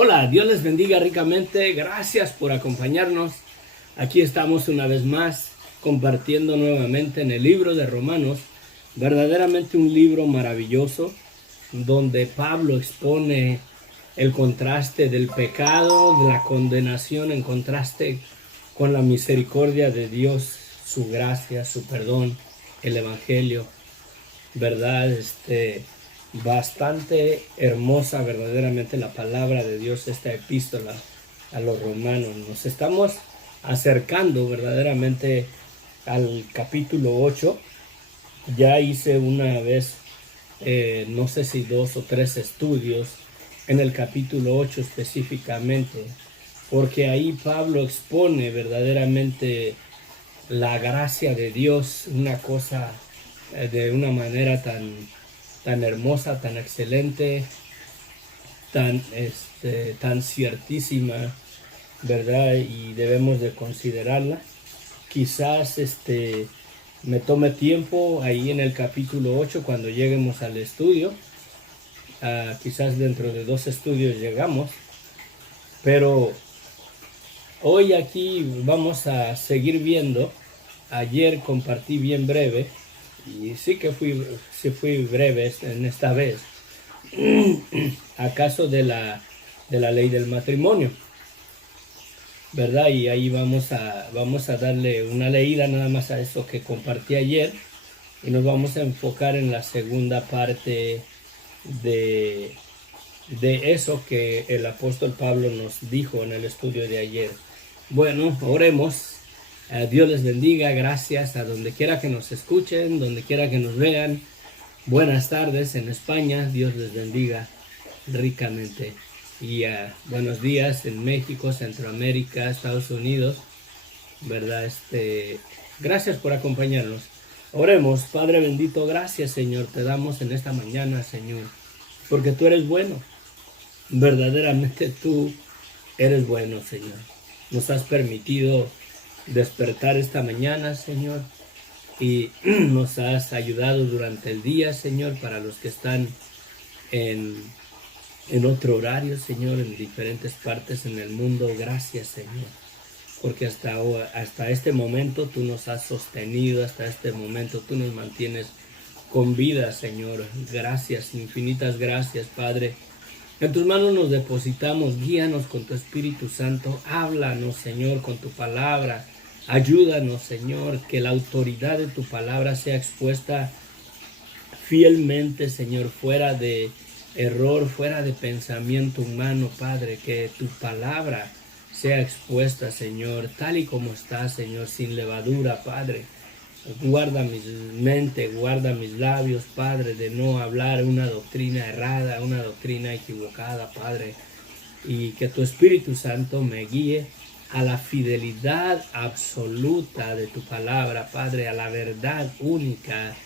Hola, Dios les bendiga ricamente. Gracias por acompañarnos. Aquí estamos una vez más compartiendo nuevamente en el libro de Romanos. Verdaderamente un libro maravilloso donde Pablo expone el contraste del pecado, de la condenación en contraste con la misericordia de Dios, su gracia, su perdón, el evangelio. ¿Verdad? Bastante hermosa verdaderamente la palabra de Dios, esta epístola a los romanos. Nos estamos acercando verdaderamente al capítulo 8. Ya hice una vez, no sé si 2 o 3 estudios en el capítulo 8 específicamente, porque ahí Pablo expone verdaderamente la gracia de Dios, una cosa de una manera tan hermosa, tan excelente, tan ciertísima, ¿verdad? Y debemos de considerarla. Quizás me tome tiempo ahí en el capítulo 8 cuando lleguemos al estudio. Quizás dentro de 2 estudios llegamos, pero hoy aquí vamos a seguir viendo. Ayer compartí bien breve, y sí fui breve en esta vez, acaso de la ley del matrimonio, ¿verdad? Y ahí vamos a darle una leída nada más a eso que compartí ayer, y nos vamos a enfocar en la segunda parte de, de eso que el apóstol Pablo nos dijo en el estudio de ayer. Bueno, oremos. Dios les bendiga, gracias a donde quiera que nos escuchen, donde quiera que nos vean. Buenas tardes en España, Dios les bendiga ricamente. Y buenos días en México, Centroamérica, Estados Unidos, ¿verdad? Gracias por acompañarnos. Oremos. Padre bendito, gracias Señor, te damos en esta mañana, Señor, porque tú eres bueno. Verdaderamente tú eres bueno, Señor. Nos has permitido despertar esta mañana, Señor, y nos has ayudado durante el día, Señor, para los que están en otro horario, Señor, en diferentes partes en el mundo. Gracias, Señor, porque hasta este momento tú nos has sostenido, hasta este momento tú nos mantienes con vida, Señor. Gracias, infinitas gracias, Padre. En tus manos nos depositamos, guíanos con tu Espíritu Santo, háblanos, Señor, con tu palabra. Ayúdanos, Señor, que la autoridad de tu palabra sea expuesta fielmente, Señor, fuera de error, fuera de pensamiento humano, Padre, que tu palabra sea expuesta, Señor, tal y como está, Señor, sin levadura, Padre. Guarda mi mente, guarda mis labios, Padre, de no hablar una doctrina errada, una doctrina equivocada, Padre. Y que tu Espíritu Santo me guíe a la fidelidad absoluta de tu palabra, Padre, a la verdad única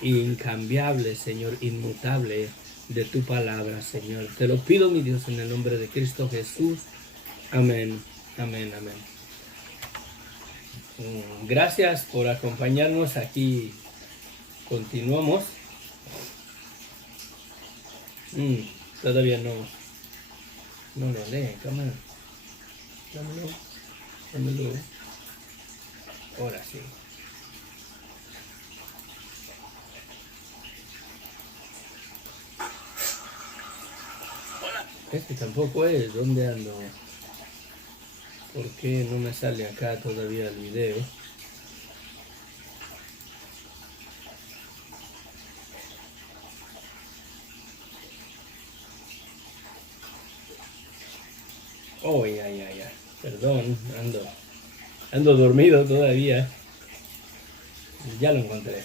e incambiable, Señor, inmutable de tu palabra, Señor. Te lo pido, mi Dios, en el nombre de Cristo Jesús. Amén, amén, amén. Gracias por acompañarnos. Aquí continuamos. Todavía no lo lee, cámara. Dámelo. Ahora sí. Tampoco es. ¿Dónde ando? ¿Por qué no me sale acá todavía el video? Oh, ya. Perdón, ando dormido todavía. Ya lo encontré.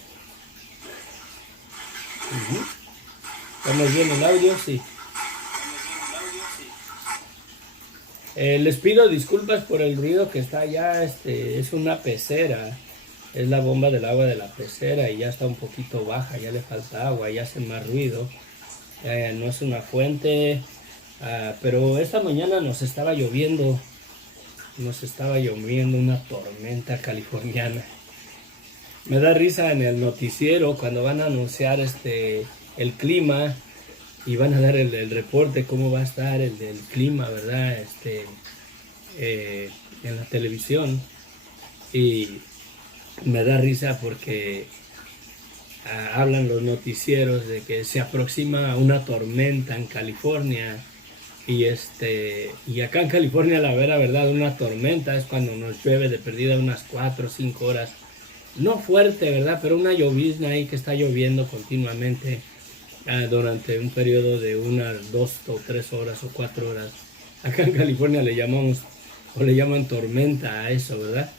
¿Estamos bien el audio? Sí. Les pido disculpas por el ruido que está allá. Es una pecera. Es la bomba del agua de la pecera y ya está un poquito baja, ya le falta agua, ya hace más ruido. No es una fuente, pero esta mañana nos estaba lloviendo una tormenta californiana. Me da risa en el noticiero cuando van a anunciar el clima y van a dar el reporte, cómo va a estar el del clima, ¿verdad? En la televisión. Y me da risa porque hablan los noticieros de que se aproxima una tormenta en California. Y acá en California la verdad, una tormenta es cuando nos llueve de perdida unas 4 o 5 horas. No fuerte, ¿verdad? Pero una llovizna ahí que está lloviendo continuamente durante un periodo de unas 2 o 3 horas o 4 horas. Acá en California le llamamos o le llaman tormenta a eso, ¿verdad?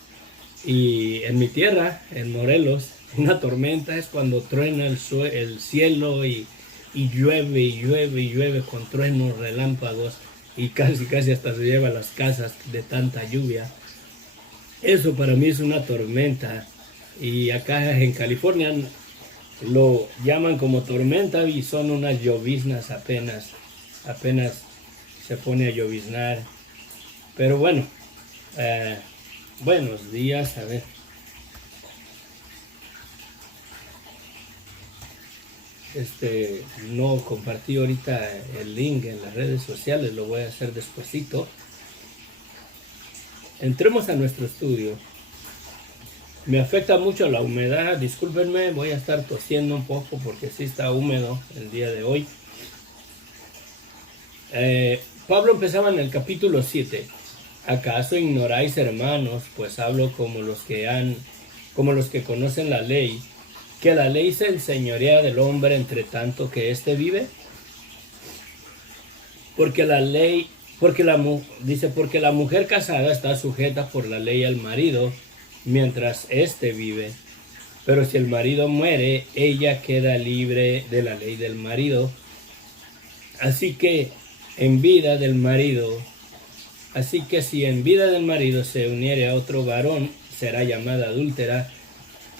Y en mi tierra, en Morelos, una tormenta es cuando truena el cielo y llueve y llueve y llueve con truenos, relámpagos y casi hasta se lleva las casas de tanta lluvia. Eso para mí es una tormenta. Y acá en California lo llaman como tormenta y son unas lloviznas apenas se pone a lloviznar. Pero bueno, buenos días, a ver. No compartí ahorita el link en las redes sociales, lo voy a hacer despuesito. Entremos a nuestro estudio. Me afecta mucho la humedad, discúlpenme, voy a estar tosiendo un poco porque sí está húmedo el día de hoy. Pablo empezaba en el capítulo 7. ¿Acaso ignoráis, hermanos? Pues hablo como los que conocen la ley, que la ley se enseñorea del hombre entre tanto que éste vive. Porque la mujer casada está sujeta por la ley al marido mientras éste vive. Pero si el marido muere, ella queda libre de la ley del marido. Así que si en vida del marido se uniere a otro varón, será llamada adúltera.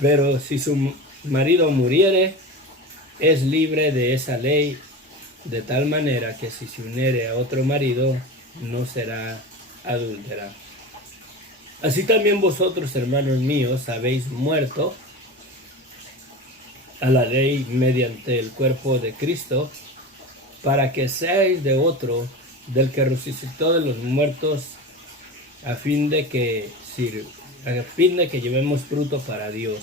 Pero si su marido muriere, es libre de esa ley, de tal manera que si se uniere a otro marido, no será adúltera. Así también vosotros, hermanos míos, habéis muerto a la ley mediante el cuerpo de Cristo, para que seáis de otro, del que resucitó de los muertos, a fin de que llevemos fruto para Dios.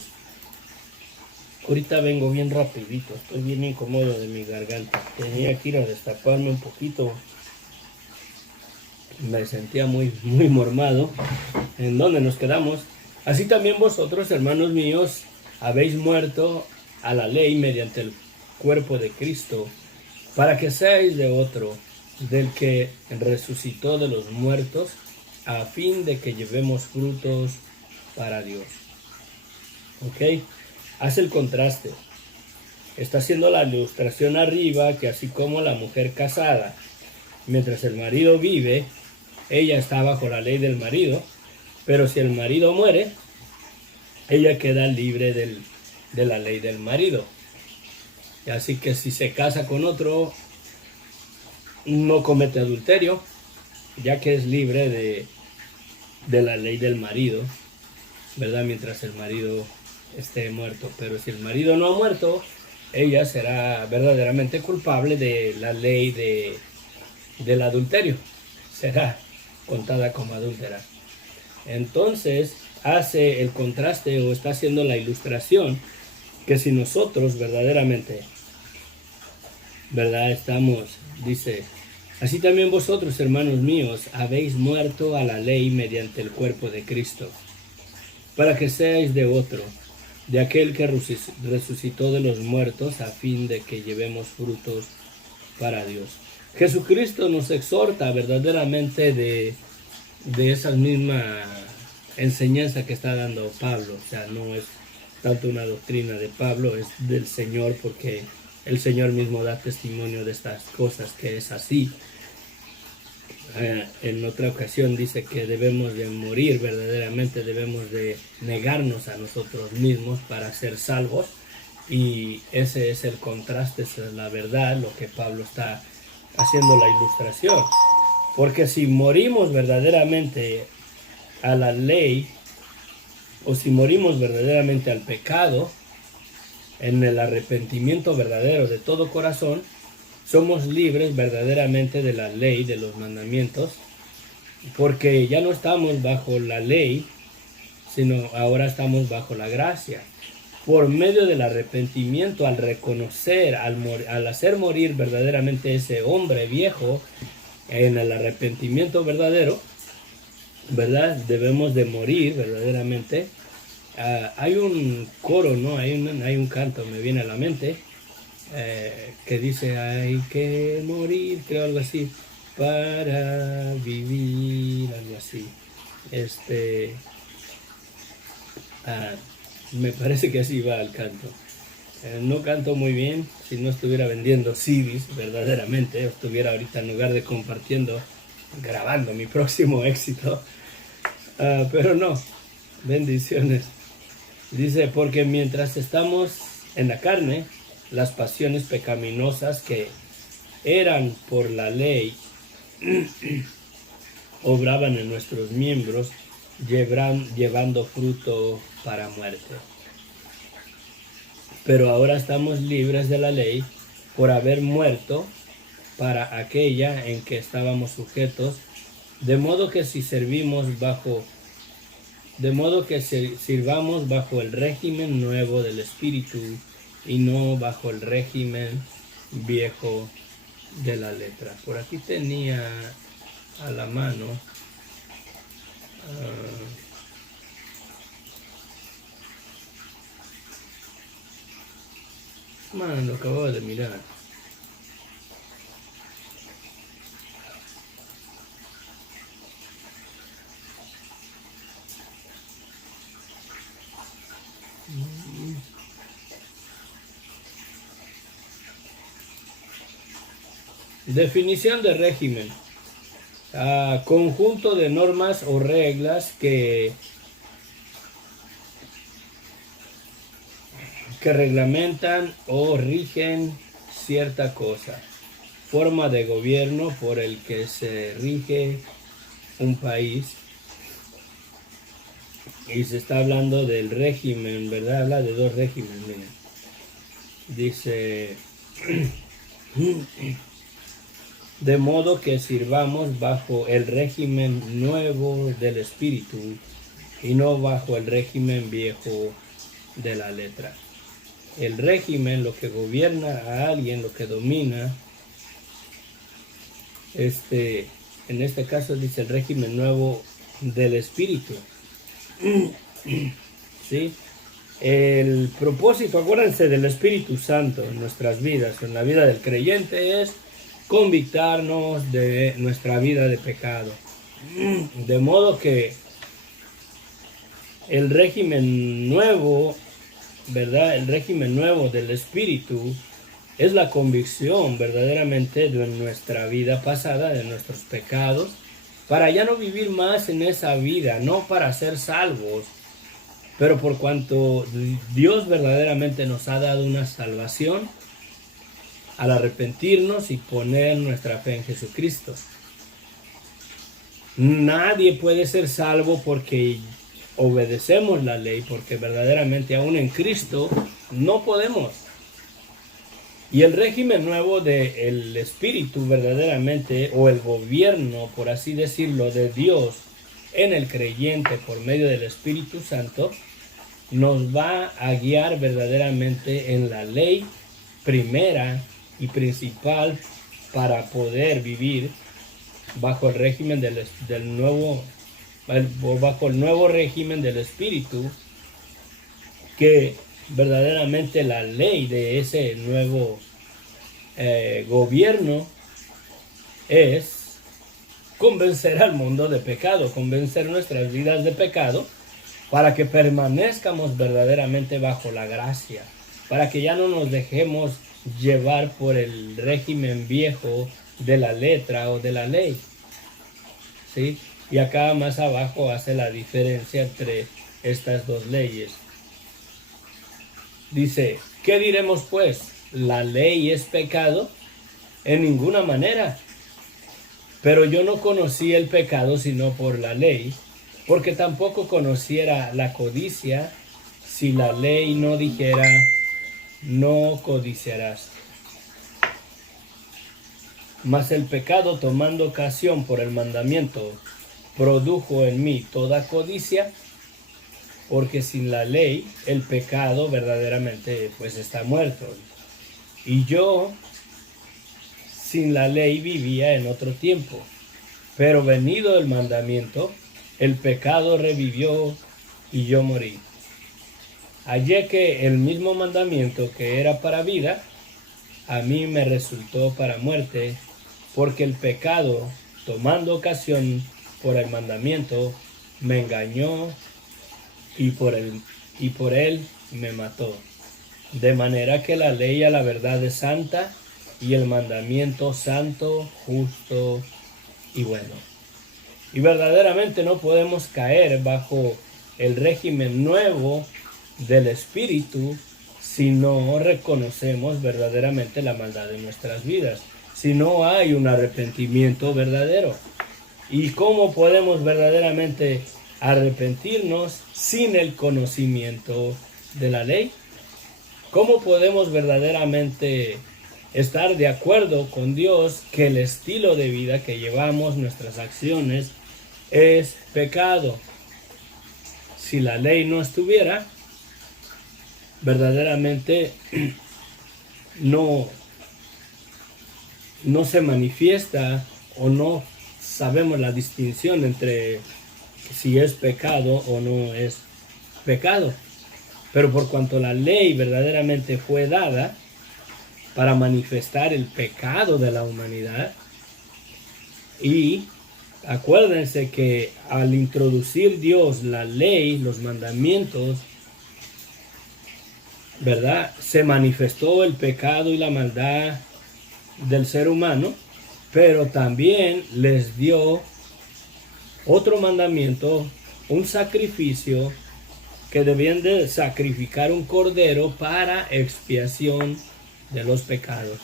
Ahorita vengo bien rapidito, estoy bien incómodo de mi garganta. Tenía que ir a destaparme un poquito. Me sentía muy mormado. ¿En dónde nos quedamos? Así también vosotros, hermanos míos, habéis muerto a la ley mediante el cuerpo de Cristo, para que seáis de otro, del que resucitó de los muertos, a fin de que llevemos frutos para Dios. ¿Ok? Hace el contraste. Está haciendo la ilustración arriba, que así como la mujer casada, mientras el marido vive, ella está bajo la ley del marido, pero si el marido muere, ella queda libre de la ley del marido. Y así que si se casa con otro, no comete adulterio, ya que es libre de la ley del marido, ¿verdad? Mientras el marido esté muerto. Pero si el marido no ha muerto, ella será verdaderamente culpable de la ley del adulterio. Será contada como adúltera. Entonces hace el contraste, o está haciendo la ilustración, que si nosotros verdaderamente, ¿verdad? Dice, así también vosotros, hermanos míos, habéis muerto a la ley mediante el cuerpo de Cristo, para que seáis de otro, de aquel que resucitó de los muertos, a fin de que llevemos frutos para Dios. Jesucristo nos exhorta verdaderamente de esa misma enseñanza que está dando Pablo. O sea, no es tanto una doctrina de Pablo, es del Señor, porque el Señor mismo da testimonio de estas cosas, que es así. En otra ocasión dice que debemos de morir verdaderamente, debemos de negarnos a nosotros mismos para ser salvos, y ese es el contraste, esa es la verdad, lo que Pablo está haciendo la ilustración. Porque si morimos verdaderamente a la ley, o si morimos verdaderamente al pecado, en el arrepentimiento verdadero de todo corazón, somos libres verdaderamente de la ley, de los mandamientos, porque ya no estamos bajo la ley, sino ahora estamos bajo la gracia. Por medio del arrepentimiento, al reconocer, al hacer morir verdaderamente ese hombre viejo, en el arrepentimiento verdadero, ¿verdad? Debemos de morir verdaderamente. Hay un coro, ¿no? Hay un canto, me viene a la mente, que dice, hay que morir, creo algo así, para vivir, algo así. Me parece que así va el canto. No canto muy bien. Si no estuviera vendiendo CDs verdaderamente, estuviera ahorita en lugar de compartiendo, grabando mi próximo éxito. Pero no, bendiciones. Dice, porque mientras estamos en la carne, las pasiones pecaminosas que eran por la ley obraban en nuestros miembros, llevando fruto para muerte. Pero ahora estamos libres de la ley por haber muerto para aquella en que estábamos sujetos, de modo que sirvamos bajo el régimen nuevo del Espíritu y no bajo el régimen viejo de la letra. Por aquí tenía a la mano lo acabo de mirar. Definición de régimen. Conjunto de normas o reglas que reglamentan o rigen cierta cosa. Forma de gobierno por el que se rige un país. Y se está hablando del régimen, ¿verdad? Habla de dos regímenes. Miren. Dice, de modo que sirvamos bajo el régimen nuevo del Espíritu y no bajo el régimen viejo de la letra. El régimen, lo que gobierna a alguien, lo que domina, en este caso dice el régimen nuevo del Espíritu. ¿Sí? El propósito, acuérdense, del Espíritu Santo en nuestras vidas, en la vida del creyente, es convictarnos de nuestra vida de pecado. De modo que el régimen nuevo, ¿verdad? El régimen nuevo del Espíritu es la convicción verdaderamente de nuestra vida pasada, de nuestros pecados, para ya no vivir más en esa vida, no para ser salvos, pero por cuanto Dios verdaderamente nos ha dado una salvación, al arrepentirnos y poner nuestra fe en Jesucristo. Nadie puede ser salvo porque obedecemos la ley, porque verdaderamente aún en Cristo no podemos. Y el régimen nuevo del Espíritu verdaderamente, o el gobierno, por así decirlo, de Dios en el creyente por medio del Espíritu Santo, nos va a guiar verdaderamente en la ley primera y principal para poder vivir bajo el régimen bajo el nuevo régimen del Espíritu, que verdaderamente la ley de ese nuevo gobierno es convencer al mundo de pecado, convencer nuestras vidas de pecado, para que permanezcamos verdaderamente bajo la gracia, para que ya no nos dejemos llevar por el régimen viejo de la letra o de la ley. ¿Sí? Y acá más abajo hace la diferencia entre estas dos leyes. Dice, ¿qué diremos pues? ¿La ley es pecado? En ninguna manera. Pero yo no conocí el pecado sino por la ley, porque tampoco conociera la codicia si la ley no dijera, no codiciarás. Mas el pecado, tomando ocasión por el mandamiento, produjo en mí toda codicia, porque sin la ley el pecado verdaderamente pues está muerto. Y yo sin la ley vivía en otro tiempo, pero venido el mandamiento, el pecado revivió y yo morí. Hallé que el mismo mandamiento que era para vida, a mí me resultó para muerte, porque el pecado, tomando ocasión por el mandamiento, me engañó y por él me mató. De manera que la ley a la verdad es santa y el mandamiento santo, justo y bueno. Y verdaderamente no podemos caer bajo el régimen nuevo del Espíritu si no reconocemos verdaderamente la maldad de nuestras vidas, si no hay un arrepentimiento verdadero. ¿Y cómo podemos verdaderamente arrepentirnos sin el conocimiento de la ley? ¿Cómo podemos verdaderamente estar de acuerdo con Dios que el estilo de vida que llevamos, nuestras acciones, es pecado? Si la ley no estuviera, verdaderamente no se manifiesta o no sabemos la distinción entre si es pecado o no es pecado. Pero por cuanto la ley verdaderamente fue dada para manifestar el pecado de la humanidad, y acuérdense que al introducir Dios la ley, los mandamientos, ¿verdad? Se manifestó el pecado y la maldad del ser humano, pero también les dio otro mandamiento, un sacrificio, que debían de sacrificar un cordero para expiación de los pecados.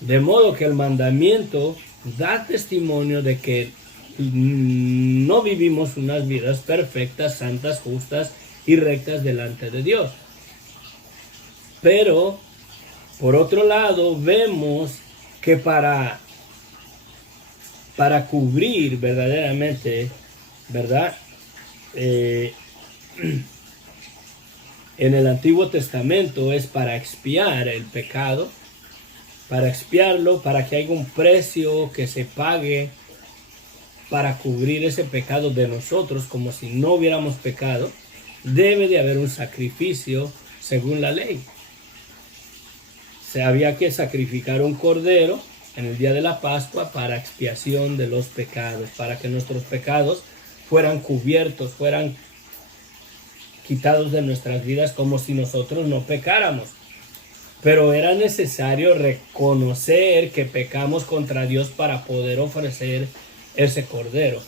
De modo que el mandamiento da testimonio de que no vivimos unas vidas perfectas, santas, justas y rectas delante de Dios. Pero, por otro lado, vemos que para cubrir verdaderamente, ¿verdad? En el Antiguo Testamento es para expiar el pecado, para expiarlo, para que haya un precio que se pague para cubrir ese pecado de nosotros, como si no hubiéramos pecado. Debe de haber un sacrificio según la ley. Se había que sacrificar un cordero en el día de la Pascua para expiación de los pecados, para que nuestros pecados fueran cubiertos, fueran quitados de nuestras vidas como si nosotros no pecáramos. Pero era necesario reconocer que pecamos contra Dios para poder ofrecer ese cordero.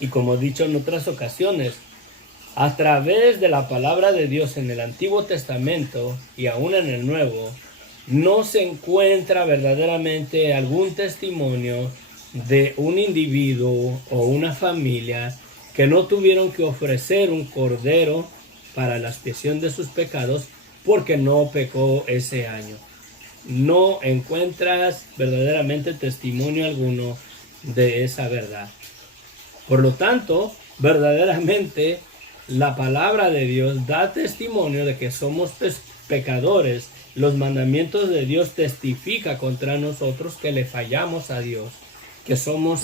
Y como he dicho en otras ocasiones, a través de la palabra de Dios en el Antiguo Testamento y aún en el Nuevo, no se encuentra verdaderamente algún testimonio de un individuo o una familia que no tuvieron que ofrecer un cordero para la expiación de sus pecados porque no pecó ese año. No encuentras verdaderamente testimonio alguno de esa verdad. Por lo tanto, verdaderamente la palabra de Dios da testimonio de que somos pecadores. Los mandamientos de Dios testifican contra nosotros que le fallamos a Dios, que somos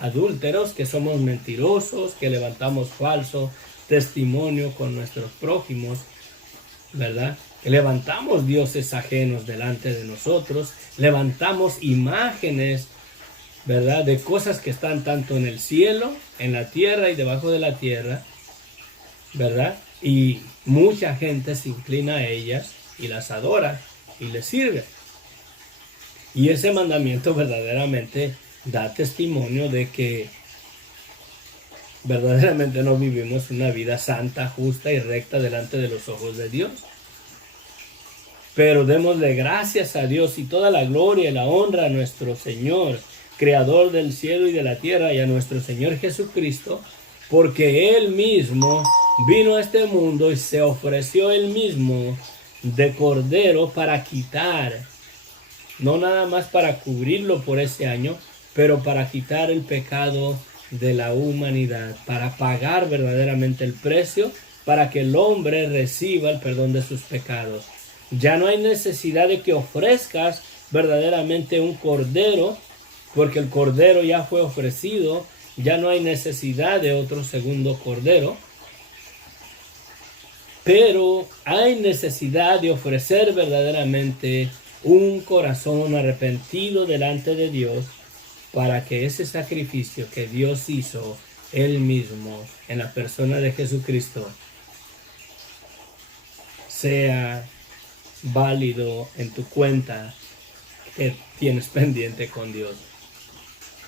adúlteros, que somos mentirosos, que levantamos falso testimonio con nuestros prójimos, ¿verdad? Que levantamos dioses ajenos delante de nosotros, levantamos imágenes, ¿verdad? De cosas que están tanto en el cielo, en la tierra y debajo de la tierra, ¿verdad? Y mucha gente se inclina a ellas y las adora y les sirve. Y ese mandamiento verdaderamente da testimonio de que verdaderamente no vivimos una vida santa, justa y recta delante de los ojos de Dios. Pero démosle gracias a Dios y toda la gloria y la honra a nuestro Señor, Creador del cielo y de la tierra, y a nuestro Señor Jesucristo, porque Él mismo vino a este mundo y se ofreció Él mismo de cordero para quitar no nada más para cubrirlo por ese año, pero para quitar el pecado de la humanidad, para pagar verdaderamente el precio, para que el hombre reciba el perdón de sus pecados. Ya no hay necesidad de que ofrezcas verdaderamente un cordero, porque el cordero ya fue ofrecido, ya no hay necesidad de otro segundo cordero, pero hay necesidad de ofrecer verdaderamente un corazón arrepentido delante de Dios, para que ese sacrificio que Dios hizo Él mismo en la persona de Jesucristo sea válido en tu cuenta que tienes pendiente con Dios.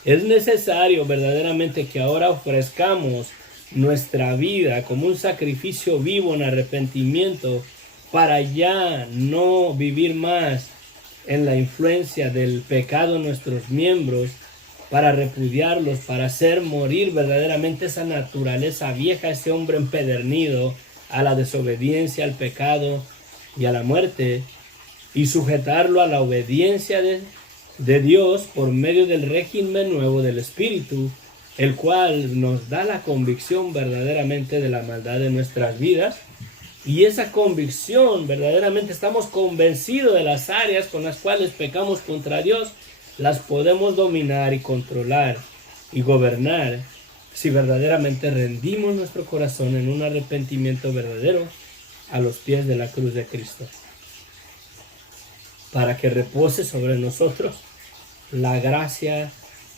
Es necesario verdaderamente que ahora ofrezcamos nuestra vida como un sacrificio vivo en arrepentimiento, para ya no vivir más en la influencia del pecado en nuestros miembros, para repudiarlos, para hacer morir verdaderamente esa naturaleza vieja, ese hombre empedernido a la desobediencia, al pecado y a la muerte, y sujetarlo a la obediencia de Dios por medio del régimen nuevo del Espíritu, el cual nos da la convicción verdaderamente de la maldad de nuestras vidas. Y esa convicción, verdaderamente estamos convencidos de las áreas con las cuales pecamos contra Dios, las podemos dominar y controlar y gobernar si verdaderamente rendimos nuestro corazón en un arrepentimiento verdadero a los pies de la cruz de Cristo, para que repose sobre nosotros la gracia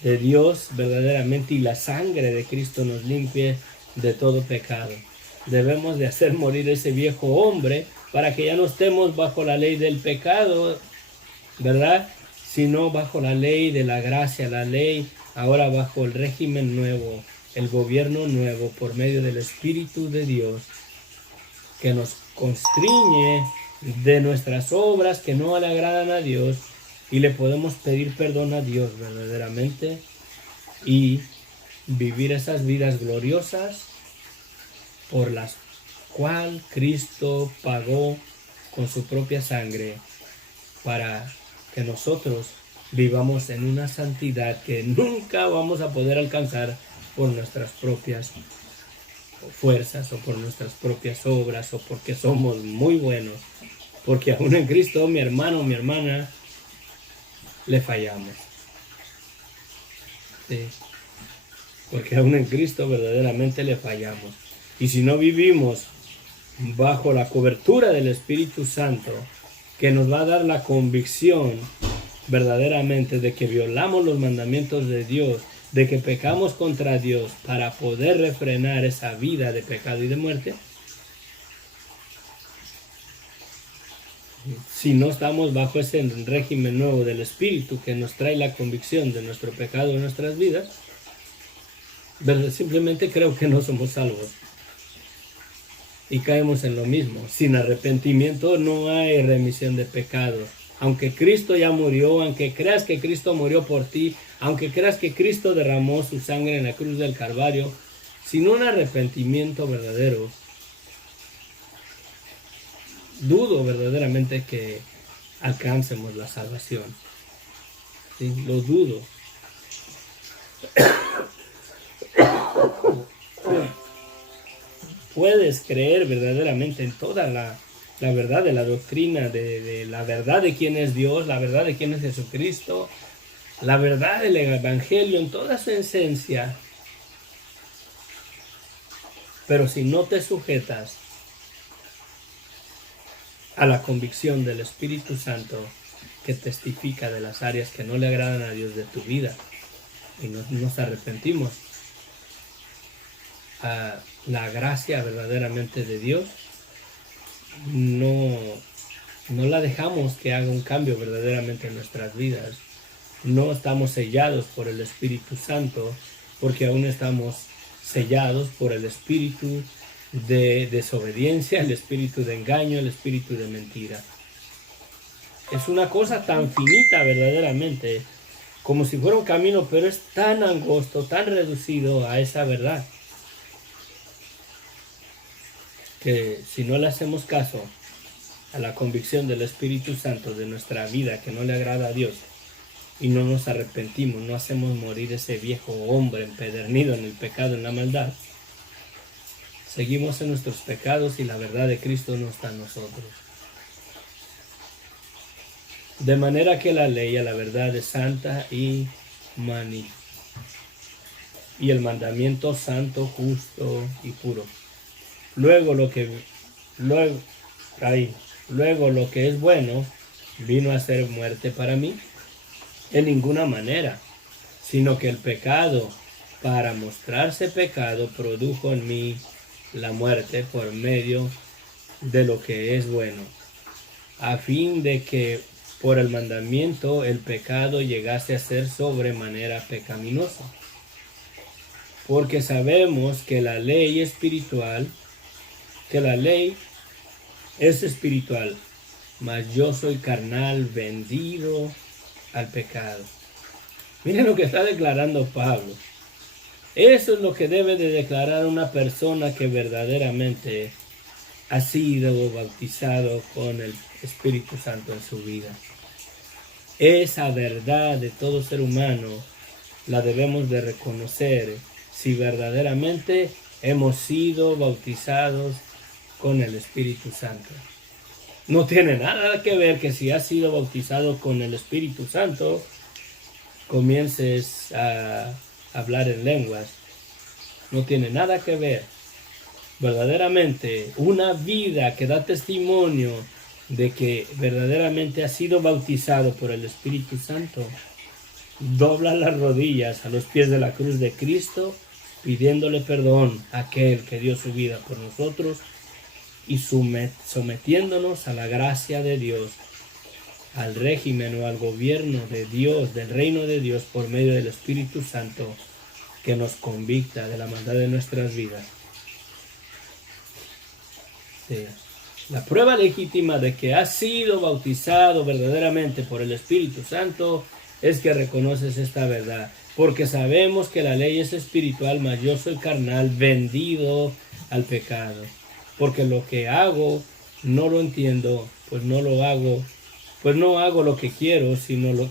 de Dios verdaderamente, y la sangre de Cristo nos limpie de todo pecado. Debemos de hacer morir ese viejo hombre para que ya no estemos bajo la ley del pecado, ¿verdad? Sino bajo la ley de la gracia, la ley ahora bajo el régimen nuevo, el gobierno nuevo por medio del Espíritu de Dios, que nos constriñe de nuestras obras que no le agradan a Dios, y le podemos pedir perdón a Dios verdaderamente y vivir esas vidas gloriosas por las cuales Cristo pagó con su propia sangre, para que nosotros vivamos en una santidad que nunca vamos a poder alcanzar por nuestras propias fuerzas o por nuestras propias obras o porque somos muy buenos, porque aún en Cristo, mi hermano, mi hermana, le fallamos. Sí. Porque aún en Cristo verdaderamente le fallamos. Y si no vivimos bajo la cobertura del Espíritu Santo, que nos va a dar la convicción verdaderamente de que violamos los mandamientos de Dios, de que pecamos contra Dios, para poder refrenar esa vida de pecado y de muerte, si no estamos bajo ese régimen nuevo del Espíritu que nos trae la convicción de nuestro pecado en nuestras vidas, simplemente creo que no somos salvos. Y caemos en lo mismo. Sin arrepentimiento no hay remisión de pecados. Aunque Cristo ya murió, aunque creas que Cristo murió por ti, aunque creas que Cristo derramó su sangre en la cruz del Calvario, sin un arrepentimiento verdadero, dudo verdaderamente que alcancemos la salvación. ¿Sí? Lo dudo. Puedes creer verdaderamente en toda la verdad de la doctrina, de la verdad de quién es Dios, la verdad de quién es Jesucristo, la verdad del Evangelio en toda su esencia. Pero si no te sujetas a la convicción del Espíritu Santo que testifica de las áreas que no le agradan a Dios de tu vida, y nos arrepentimos a la gracia verdaderamente de Dios, no la dejamos que haga un cambio verdaderamente en nuestras vidas. No estamos sellados por el Espíritu Santo, porque aún estamos sellados por el espíritu de desobediencia, el espíritu de engaño, el espíritu de mentira. Es una cosa tan finita verdaderamente, como si fuera un camino, pero es tan angosto, tan reducido a esa verdad, que si no le hacemos caso, a la convicción del Espíritu Santo de nuestra vida que no le agrada a Dios y no nos arrepentimos, no hacemos morir ese viejo hombre empedernido en el pecado, en la maldad, seguimos en nuestros pecados y la verdad de Cristo no está en nosotros. De manera que la ley a la verdad es santa y manifiesta, y el mandamiento santo, justo y puro. Luego lo que es bueno vino a ser muerte para mí, en ninguna manera, sino que el pecado, para mostrarse pecado, produjo en mí la muerte por medio de lo que es bueno, a fin de que por el mandamiento el pecado llegase a ser sobremanera pecaminoso. Porque sabemos que la ley es espiritual, mas yo soy carnal, vendido al pecado. Miren lo que está declarando Pablo. Eso es lo que debe de declarar una persona que verdaderamente ha sido bautizado con el Espíritu Santo en su vida. Esa verdad de todo ser humano la debemos de reconocer si verdaderamente hemos sido bautizados con el Espíritu Santo. No tiene nada que ver que si has sido bautizado con el Espíritu Santo, comiences a hablar en lenguas. No tiene nada que ver. Verdaderamente, una vida que da testimonio de que verdaderamente ha sido bautizado por el Espíritu Santo, dobla las rodillas a los pies de la cruz de Cristo, pidiéndole perdón a aquel que dio su vida por nosotros y sometiéndonos a la gracia de Dios, al régimen o al gobierno de Dios, del reino de Dios por medio del Espíritu Santo que nos convicta de la maldad de nuestras vidas. Sí. La prueba legítima de que has sido bautizado verdaderamente por el Espíritu Santo es que reconoces esta verdad, porque sabemos que la ley es espiritual, mas yo soy carnal, vendido al pecado. Porque lo que hago no lo entiendo, pues no hago lo que quiero, sino lo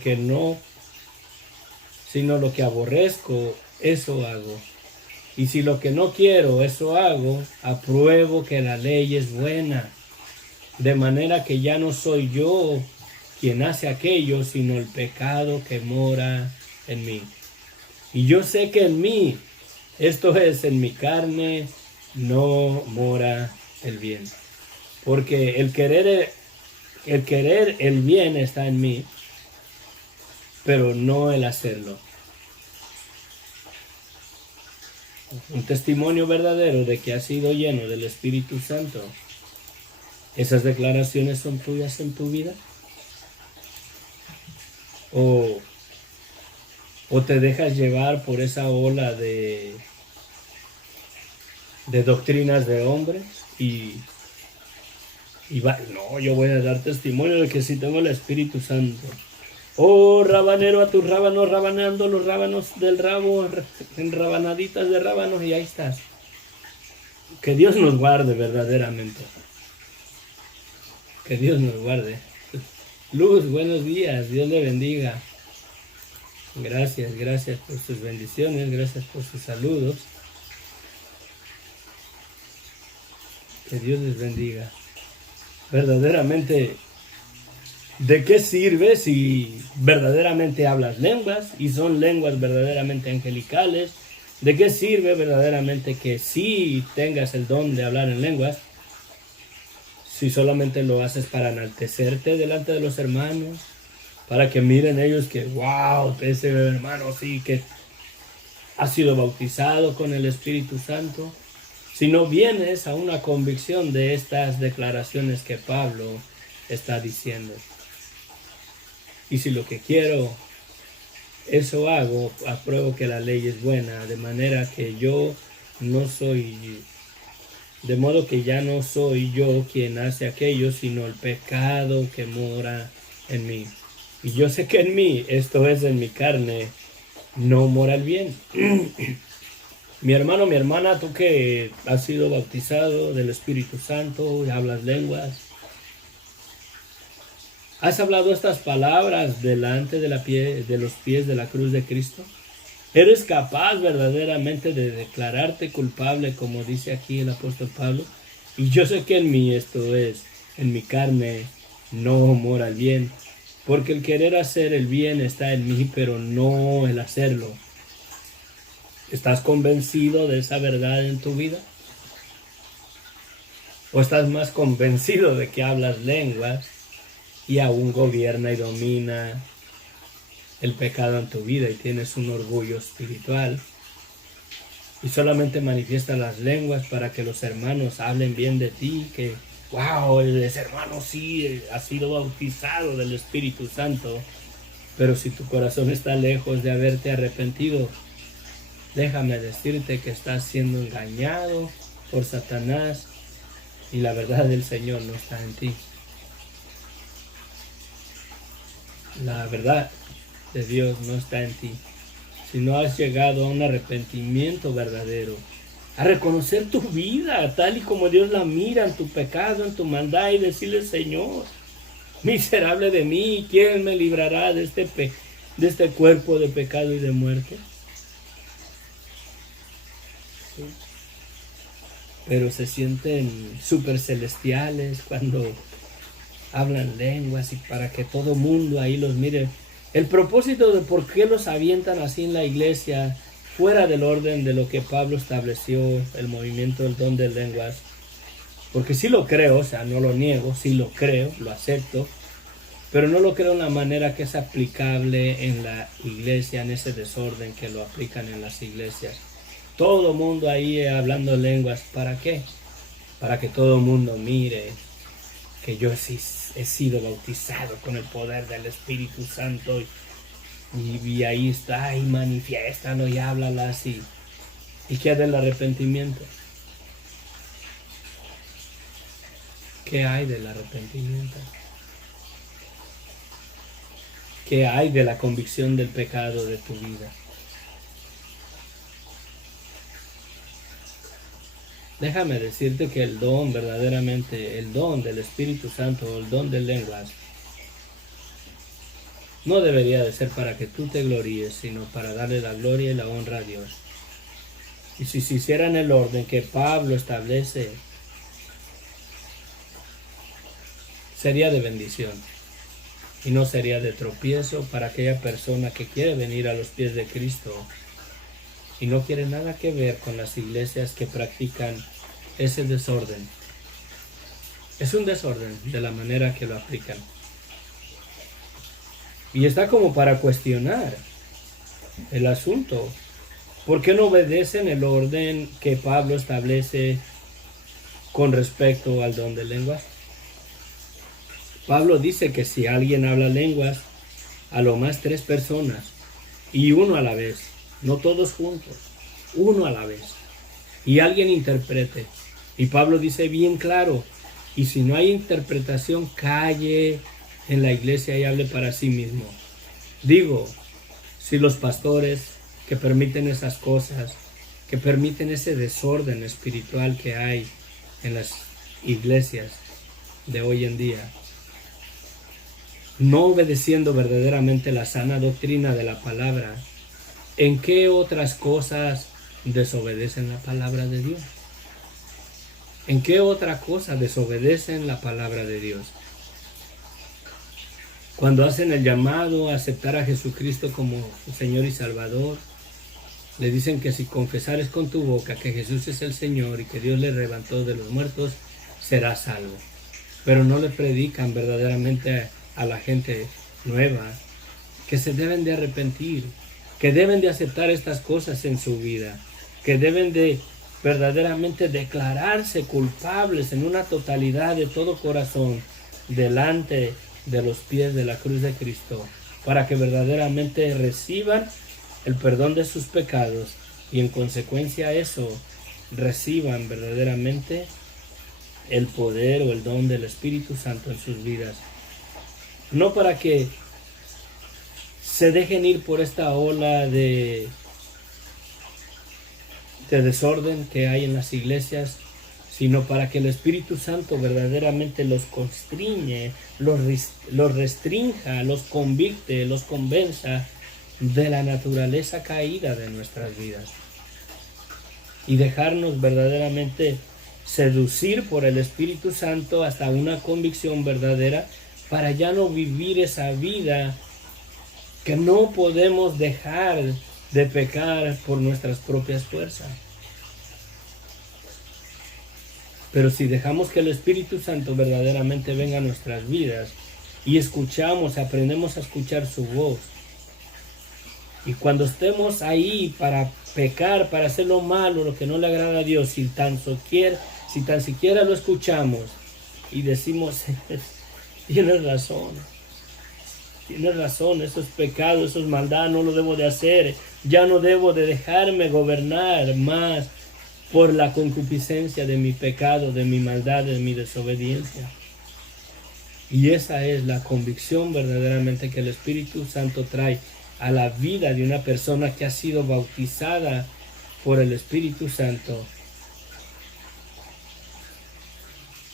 que aborrezco, eso hago. Y si lo que no quiero, eso hago, apruebo que la ley es buena. De manera que ya no soy yo quien hace aquello, sino el pecado que mora en mí. Y yo sé que en mí, esto es, en mi carne, no mora el bien. Porque el querer el bien está en mí, pero no el hacerlo. Un testimonio verdadero de que has sido lleno del Espíritu Santo. ¿Esas declaraciones son tuyas en tu vida? ¿O te dejas llevar por esa ola de doctrinas de hombres? No, yo voy a dar testimonio de que sí tengo el Espíritu Santo. Oh, rabanero, a tus rábanos, rabanando los rábanos del rabo, en rabanaditas de rábanos, y ahí estás. Que Dios nos guarde verdaderamente. Que Dios nos guarde. Luz, buenos días, Dios le bendiga. Gracias por sus bendiciones, gracias por sus saludos. Que Dios les bendiga. Verdaderamente, ¿de qué sirve si verdaderamente hablas lenguas y son lenguas verdaderamente angelicales? ¿De qué sirve verdaderamente que sí tengas el don de hablar en lenguas si solamente lo haces para enaltecerte delante de los hermanos? Para que miren ellos que, wow, ese hermano sí que ha sido bautizado con el Espíritu Santo. Si no vienes a una convicción de estas declaraciones que Pablo está diciendo. Y si lo que quiero, eso hago, apruebo que la ley es buena, de manera que yo no soy, de modo que ya no soy yo quien hace aquello, sino el pecado que mora en mí. Y yo sé que en mí, esto es en mi carne, no mora el bien. Mi hermano, mi hermana, tú que has sido bautizado del Espíritu Santo y hablas lenguas, ¿Has hablado estas palabras delante de los pies de la cruz de Cristo? ¿Eres capaz verdaderamente de declararte culpable, como dice aquí el apóstol Pablo? Y yo sé que en mí, esto es, en mi carne, no mora el bien, porque el querer hacer el bien está en mí, pero no el hacerlo. ¿Estás convencido de esa verdad en tu vida? ¿O estás más convencido de que hablas lenguas y aún gobierna y domina el pecado en tu vida y tienes un orgullo espiritual y solamente manifiestas las lenguas para que los hermanos hablen bien de ti, que wow, ese hermano sí ha sido bautizado del Espíritu Santo, pero si tu corazón está lejos de haberte arrepentido, déjame decirte que estás siendo engañado por Satanás y la verdad del Señor no está en ti. La verdad de Dios no está en ti. Si no has llegado a un arrepentimiento verdadero, a reconocer tu vida tal y como Dios la mira, en tu pecado, en tu maldad, y decirle: Señor, miserable de mí, ¿quién me librará de este cuerpo de pecado y de muerte? Sí. Pero se sienten súper celestiales cuando hablan lenguas y para que todo mundo ahí los mire. El propósito de por qué los avientan así en la iglesia, fuera del orden de lo que Pablo estableció, el movimiento del don de lenguas, porque sí lo creo, o sea, no lo niego, sí lo creo, lo acepto, pero no lo creo en la manera que es aplicable en la iglesia, en ese desorden que lo aplican en las iglesias. Todo mundo ahí hablando lenguas, ¿para qué? Para que todo mundo mire que yo he sido bautizado con el poder del Espíritu Santo y ahí está, y manifiéstalo y háblala así. ¿Y qué hay del arrepentimiento? ¿Qué hay del arrepentimiento? ¿Qué hay de la convicción del pecado de tu vida? Déjame decirte que el don, verdaderamente, el don del Espíritu Santo, o el don de lenguas, no debería de ser para que tú te gloríes, sino para darle la gloria y la honra a Dios. Y si se hiciera en el orden que Pablo establece, sería de bendición y no sería de tropiezo para aquella persona que quiere venir a los pies de Cristo y no quiere nada que ver con las iglesias que practican ese desorden. Es un desorden de la manera que lo aplican. Y está como para cuestionar el asunto. ¿Por qué no obedecen el orden que Pablo establece con respecto al don de lenguas? Pablo dice que si alguien habla lenguas, a lo más 3 personas, y uno a la vez, no todos juntos, uno a la vez, y alguien interprete. Y Pablo dice bien claro: y si no hay interpretación, calle en la iglesia y hable para sí mismo. Digo, si los pastores que permiten esas cosas, que permiten ese desorden espiritual que hay en las iglesias de hoy en día, no obedeciendo verdaderamente la sana doctrina de la palabra, ¿en qué otras cosas desobedecen la palabra de Dios? ¿En qué otra cosa desobedecen la palabra de Dios? Cuando hacen el llamado a aceptar a Jesucristo como Señor y Salvador, le dicen que si confesares con tu boca que Jesús es el Señor y que Dios le levantó de los muertos, serás salvo. Pero no le predican verdaderamente a la gente nueva que se deben de arrepentir, que deben de aceptar estas cosas en su vida, que deben de verdaderamente declararse culpables en una totalidad de todo corazón delante de los pies de la cruz de Cristo, para que verdaderamente reciban el perdón de sus pecados y en consecuencia a eso reciban verdaderamente el poder o el don del Espíritu Santo en sus vidas. No para que se dejen ir por esta ola de desorden que hay en las iglesias, sino para que el Espíritu Santo verdaderamente los constriñe, los restrinja, los convicte, los convenza de la naturaleza caída de nuestras vidas. Y dejarnos verdaderamente seducir por el Espíritu Santo hasta una convicción verdadera para ya no vivir esa vida que no podemos dejar de pecar por nuestras propias fuerzas. Pero si dejamos que el Espíritu Santo verdaderamente venga a nuestras vidas y escuchamos, aprendemos a escuchar su voz, y cuando estemos ahí para pecar, para hacer lo malo, lo que no le agrada a Dios, si tan siquiera lo escuchamos y decimos, tienes razón, eso es pecado, eso es maldad, no lo debo de hacer, ya no debo de dejarme gobernar más por la concupiscencia de mi pecado, de mi maldad, de mi desobediencia. Y esa es la convicción verdaderamente que el Espíritu Santo trae a la vida de una persona que ha sido bautizada por el Espíritu Santo,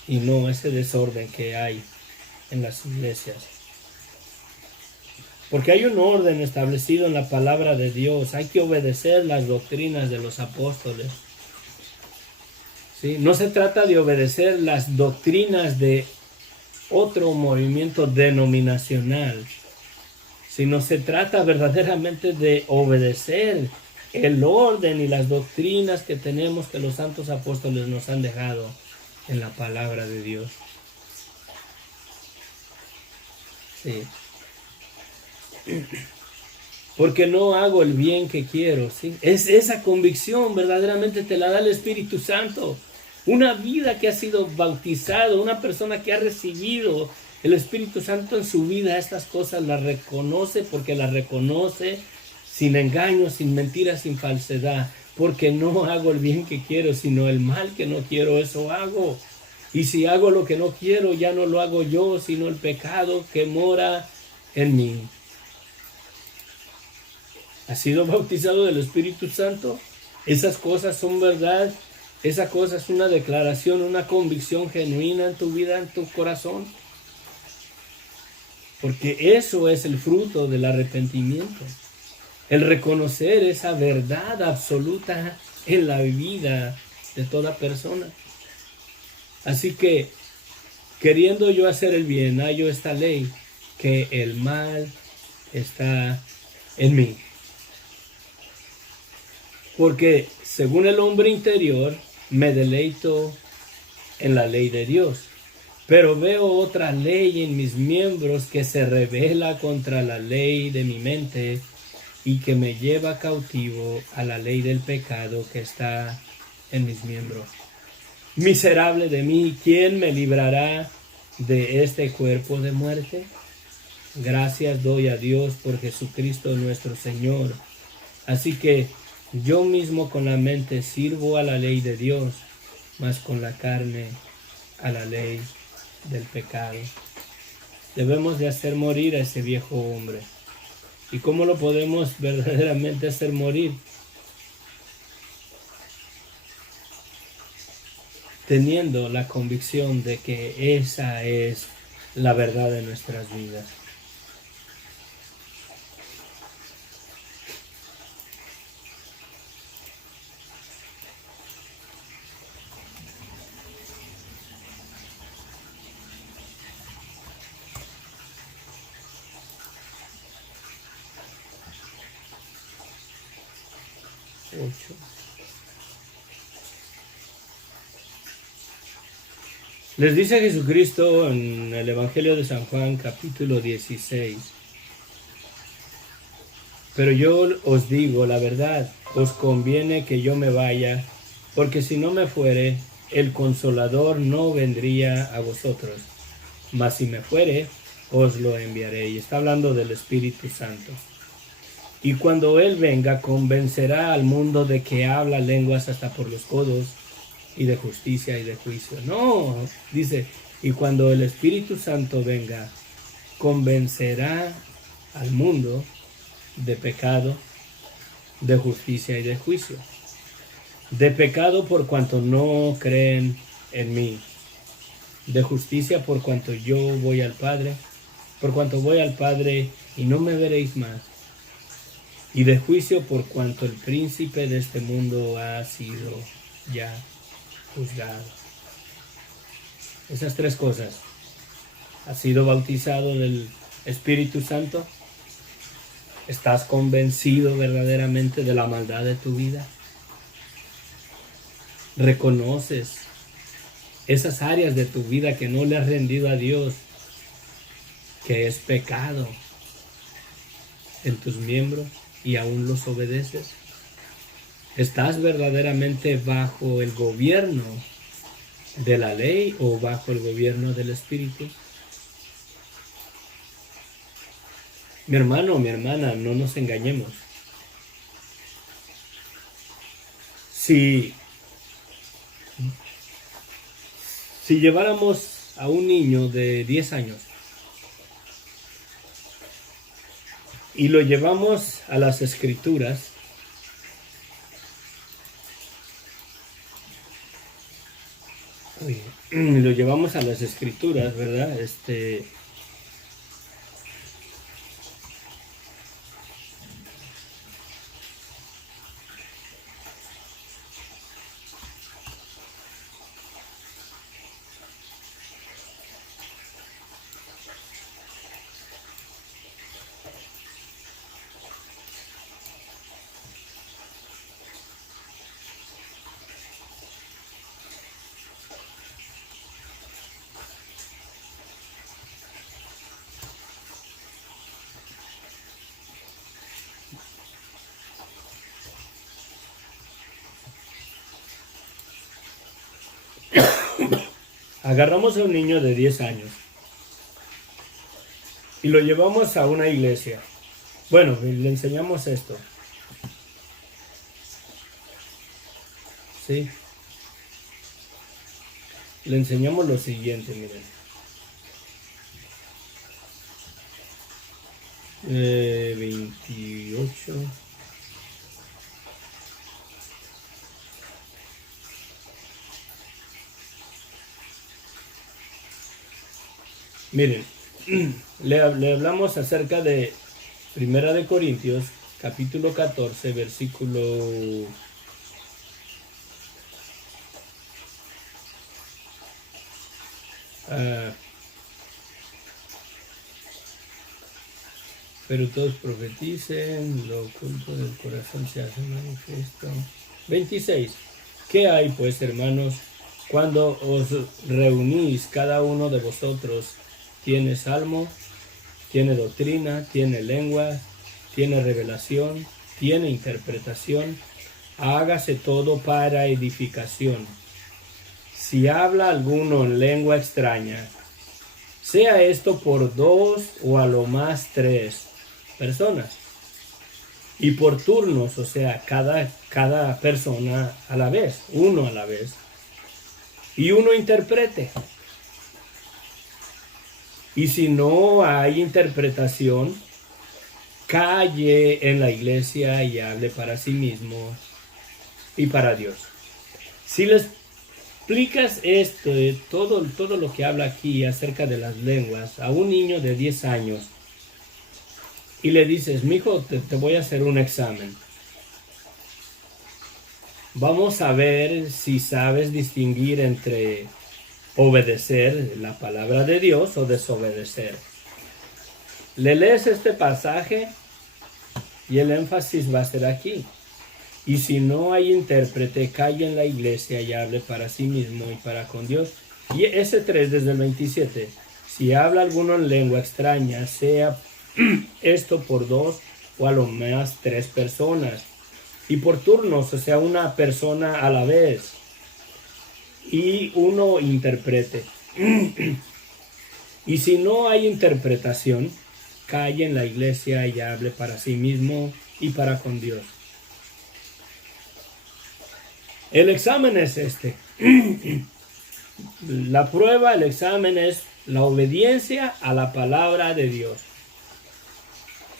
y no ese desorden que hay en las iglesias. Porque hay un orden establecido en la palabra de Dios. Hay que obedecer las doctrinas de los apóstoles. ¿Sí? No se trata de obedecer las doctrinas de otro movimiento denominacional, sino se trata verdaderamente de obedecer el orden y las doctrinas que tenemos, que los santos apóstoles nos han dejado en la palabra de Dios. Sí. Porque no hago el bien que quiero, ¿sí? Es esa convicción verdaderamente te la da el Espíritu Santo. Una vida que ha sido bautizado, una persona que ha recibido el Espíritu Santo en su vida, estas cosas las reconoce, porque las reconoce sin engaño, sin mentira, sin falsedad. Porque no hago el bien que quiero, sino el mal que no quiero, eso hago. Y si hago lo que no quiero, ya no lo hago yo, sino el pecado que mora en mí. ¿Has sido bautizado del Espíritu Santo? Esas cosas son verdad. Esa cosa es una declaración, una convicción genuina en tu vida, en tu corazón. Porque eso es el fruto del arrepentimiento. El reconocer esa verdad absoluta en la vida de toda persona. Así que, queriendo yo hacer el bien, hallo esta ley, que el mal está en mí. Porque según el hombre interior, me deleito en la ley de Dios. Pero veo otra ley en mis miembros que se rebela contra la ley de mi mente y que me lleva cautivo a la ley del pecado que está en mis miembros. Miserable de mí, ¿quién me librará de este cuerpo de muerte? Gracias doy a Dios por Jesucristo nuestro Señor. Así que yo mismo con la mente sirvo a la ley de Dios, mas con la carne a la ley del pecado. Debemos de hacer morir a ese viejo hombre. ¿Y cómo lo podemos verdaderamente hacer morir? Teniendo la convicción de que esa es la verdad de nuestras vidas. Les dice Jesucristo en el Evangelio de San Juan, capítulo 16. Pero yo os digo la verdad, os conviene que yo me vaya, porque si no me fuere, el Consolador no vendría a vosotros. Mas si me fuere, os lo enviaré. Y está hablando del Espíritu Santo. Y cuando Él venga, convencerá al mundo de que habla lenguas hasta por los codos, y de justicia y de juicio. No, dice, y cuando el Espíritu Santo venga, convencerá al mundo de pecado, de justicia y de juicio. De pecado por cuanto no creen en mí. De justicia por cuanto yo voy al Padre, por cuanto voy al Padre y no me veréis más. Y de juicio por cuanto el príncipe de este mundo ha sido ya juzgado. Esas tres cosas. ¿Has sido bautizado del Espíritu Santo? ¿Estás convencido verdaderamente de la maldad de tu vida? ¿Reconoces esas áreas de tu vida que no le has rendido a Dios, que es pecado en tus miembros y aún los obedeces? ¿Estás verdaderamente bajo el gobierno de la ley o bajo el gobierno del Espíritu? Mi hermano o mi hermana, no nos engañemos. Si lleváramos a un niño de 10 años y lo llevamos a las Escrituras, ¿verdad? Agarramos a un niño de 10 años y lo llevamos a una iglesia. Bueno, le enseñamos esto. ¿Sí? Le enseñamos lo siguiente, miren. 28. Miren, le hablamos acerca de Primera de Corintios, capítulo 14, versículo... pero todos profeticen, lo oculto del corazón se hace manifiesto. 26. ¿Qué hay pues, hermanos, cuando os reunís, cada uno de vosotros tiene salmo, tiene doctrina, tiene lengua, tiene revelación, tiene interpretación? Hágase todo para edificación. Si habla alguno en lengua extraña, sea esto por 2 o a lo más 3 personas, y por turnos, o sea, cada persona a la vez, uno a la vez, y uno interprete. Y si no hay interpretación, calle en la iglesia y hable para sí mismo y para Dios. Si les explicas esto, todo lo que habla aquí acerca de las lenguas, a un niño de 10 años, y le dices, mijo, te voy a hacer un examen. Vamos a ver si sabes distinguir entre obedecer la palabra de Dios o desobedecer. Le lees este pasaje y el énfasis va a ser aquí. Y si no hay intérprete, calle en la iglesia y hable para sí mismo y para con Dios. Y ese 3 desde el 27. Si habla alguno en lengua extraña, sea esto por 2 o a lo más 3 personas. Y por turnos, o sea, una persona a la vez. Y uno interprete. Y si no hay interpretación, calle en la iglesia y hable para sí mismo y para con Dios. El examen es este. La prueba, el examen es la obediencia a la palabra de Dios.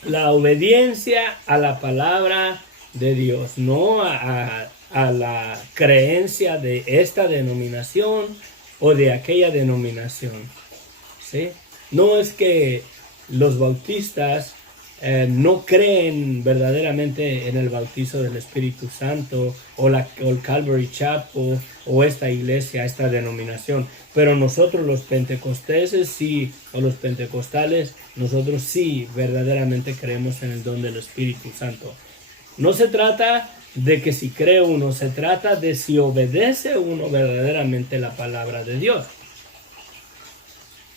La obediencia a la palabra de Dios, no a a la creencia de esta denominación o de aquella denominación, ¿sí? No es que los bautistas no creen verdaderamente en el bautizo del Espíritu Santo o el Calvary Chapel o esta iglesia, esta denominación, pero nosotros los pentecosteses sí, o los pentecostales, nosotros sí verdaderamente creemos en el don del Espíritu Santo. No se trata de que si cree uno, se trata de si obedece uno verdaderamente la palabra de Dios.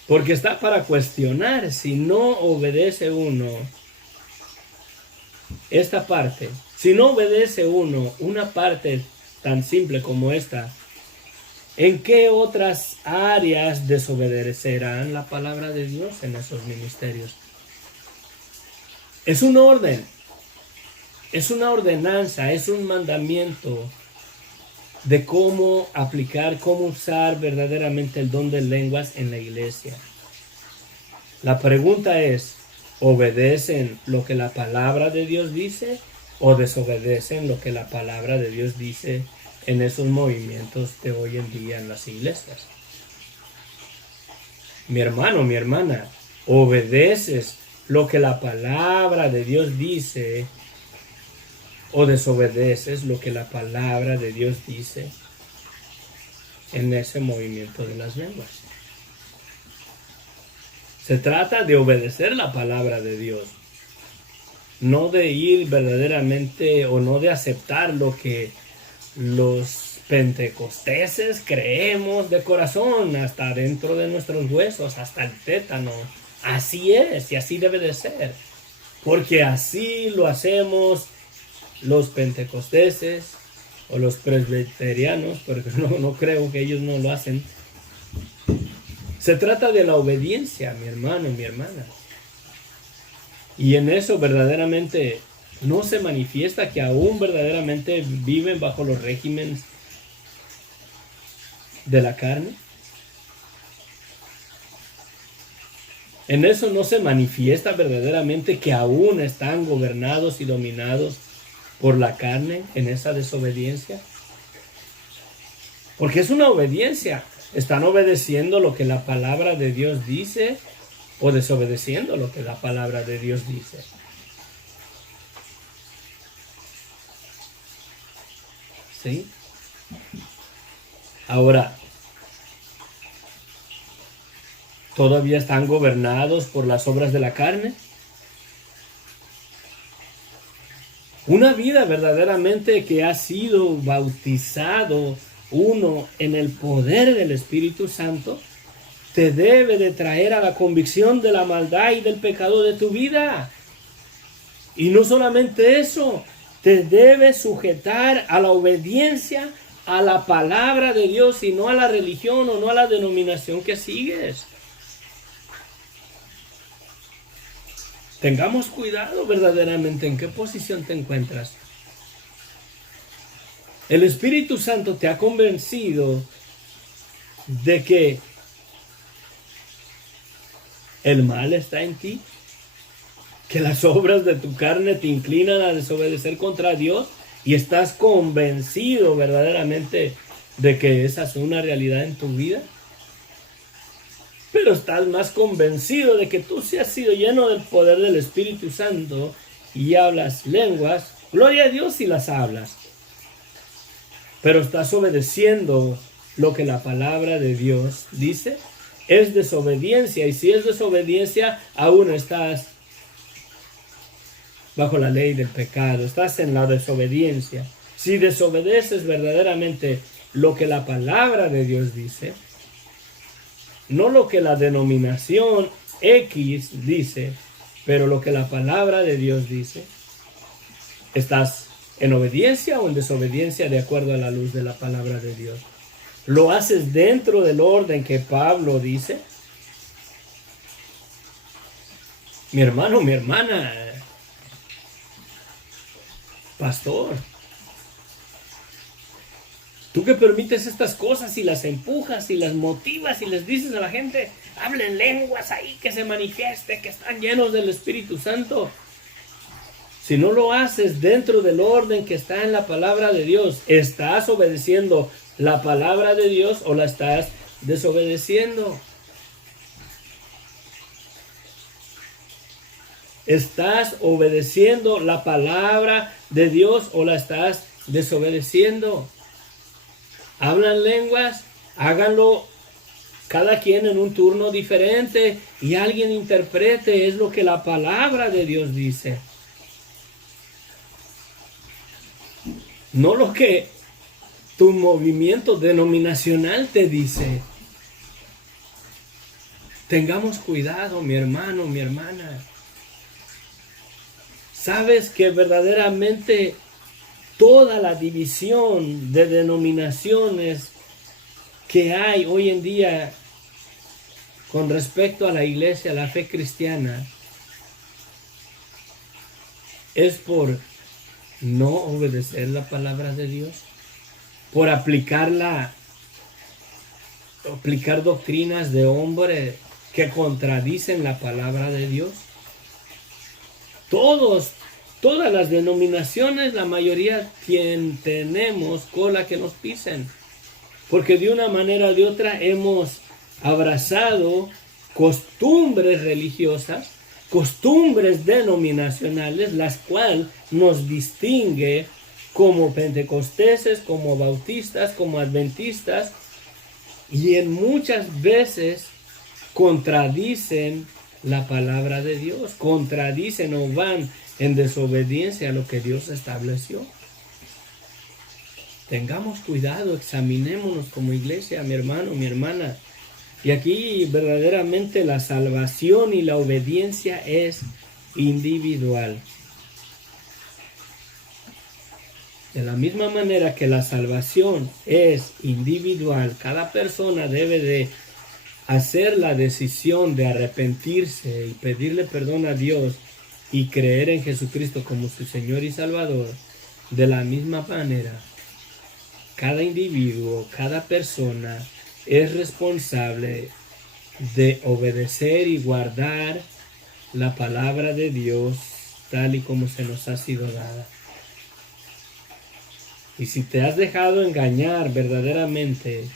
Porque está para cuestionar si no obedece uno esta parte. Si no obedece uno una parte tan simple como esta, ¿en qué otras áreas desobedecerán la palabra de Dios en esos ministerios? Es un orden, es una ordenanza, es un mandamiento de cómo aplicar, cómo usar verdaderamente el don de lenguas en la iglesia. La pregunta es, ¿obedecen lo que la palabra de Dios dice o desobedecen lo que la palabra de Dios dice en esos movimientos de hoy en día en las iglesias? Mi hermano, mi hermana, ¿obedeces lo que la palabra de Dios dice o desobedeces lo que la palabra de Dios dice en ese movimiento de las lenguas? Se trata de obedecer la palabra de Dios, no de ir verdaderamente o no de aceptar lo que los pentecosteses creemos de corazón, hasta dentro de nuestros huesos, hasta el tétano. Así es y así debe de ser, porque así lo hacemos los pentecosteses o los presbiterianos, porque no creo que ellos no lo hacen. Se trata de la obediencia, mi hermano, mi hermana. Y en eso verdaderamente no se manifiesta que aún verdaderamente viven bajo los regímenes de la carne. En eso no se manifiesta verdaderamente que aún están gobernados y dominados por la carne en esa desobediencia. Porque es una obediencia. ¿Están obedeciendo lo que la palabra de Dios dice o desobedeciendo lo que la palabra de Dios dice? ¿Sí? Ahora, ¿todavía están gobernados por las obras de la carne? Una vida verdaderamente que ha sido bautizado uno en el poder del Espíritu Santo, te debe de traer a la convicción de la maldad y del pecado de tu vida. Y no solamente eso, te debe sujetar a la obediencia a la palabra de Dios y no a la religión o no a la denominación que sigues. Tengamos cuidado verdaderamente en qué posición te encuentras. El Espíritu Santo te ha convencido de que el mal está en ti, que las obras de tu carne te inclinan a desobedecer contra Dios y estás convencido verdaderamente de que esa es una realidad en tu vida. Pero estás más convencido de que tú sí has sido lleno del poder del Espíritu Santo y hablas lenguas. Gloria a Dios si las hablas. Pero estás obedeciendo lo que la palabra de Dios dice. Es desobediencia. Y si es desobediencia, aún estás bajo la ley del pecado. Estás en la desobediencia. Si desobedeces verdaderamente lo que la palabra de Dios dice, no lo que la denominación X dice, pero lo que la palabra de Dios dice, estás en obediencia o en desobediencia de acuerdo a la luz de la palabra de Dios. ¿Lo haces dentro del orden que Pablo dice? Mi hermano, mi hermana, pastor, tú que permites estas cosas y las empujas y las motivas y les dices a la gente, hablen lenguas ahí, que se manifieste, que están llenos del Espíritu Santo. Si no lo haces dentro del orden que está en la palabra de Dios, ¿estás obedeciendo la palabra de Dios o la estás desobedeciendo? ¿Estás obedeciendo la palabra de Dios o la estás desobedeciendo? ¿Hablan lenguas? Háganlo cada quien en un turno diferente y alguien interprete, es lo que la palabra de Dios dice. No lo que tu movimiento denominacional te dice. Tengamos cuidado, mi hermano, mi hermana. Sabes que verdaderamente toda la división de denominaciones que hay hoy en día con respecto a la iglesia, a la fe cristiana, es por no obedecer la palabra de Dios, por aplicar doctrinas de hombre que contradicen la palabra de Dios. Todas las denominaciones, la mayoría tenemos cola que nos pisen, porque de una manera o de otra hemos abrazado costumbres religiosas, costumbres denominacionales, las cuales nos distingue como pentecosteses, como bautistas, como adventistas, y en muchas veces contradicen la palabra de Dios, contradicen o van en desobediencia a lo que Dios estableció. Tengamos cuidado, examinémonos como iglesia, mi hermano, mi hermana. Y aquí verdaderamente la salvación y la obediencia es individual. De la misma manera que la salvación es individual, cada persona debe de hacer la decisión de arrepentirse y pedirle perdón a Dios y creer en Jesucristo como su Señor y Salvador. De la misma manera, cada individuo, cada persona es responsable de obedecer y guardar la palabra de Dios tal y como se nos ha sido dada. Y si te has dejado engañar verdaderamente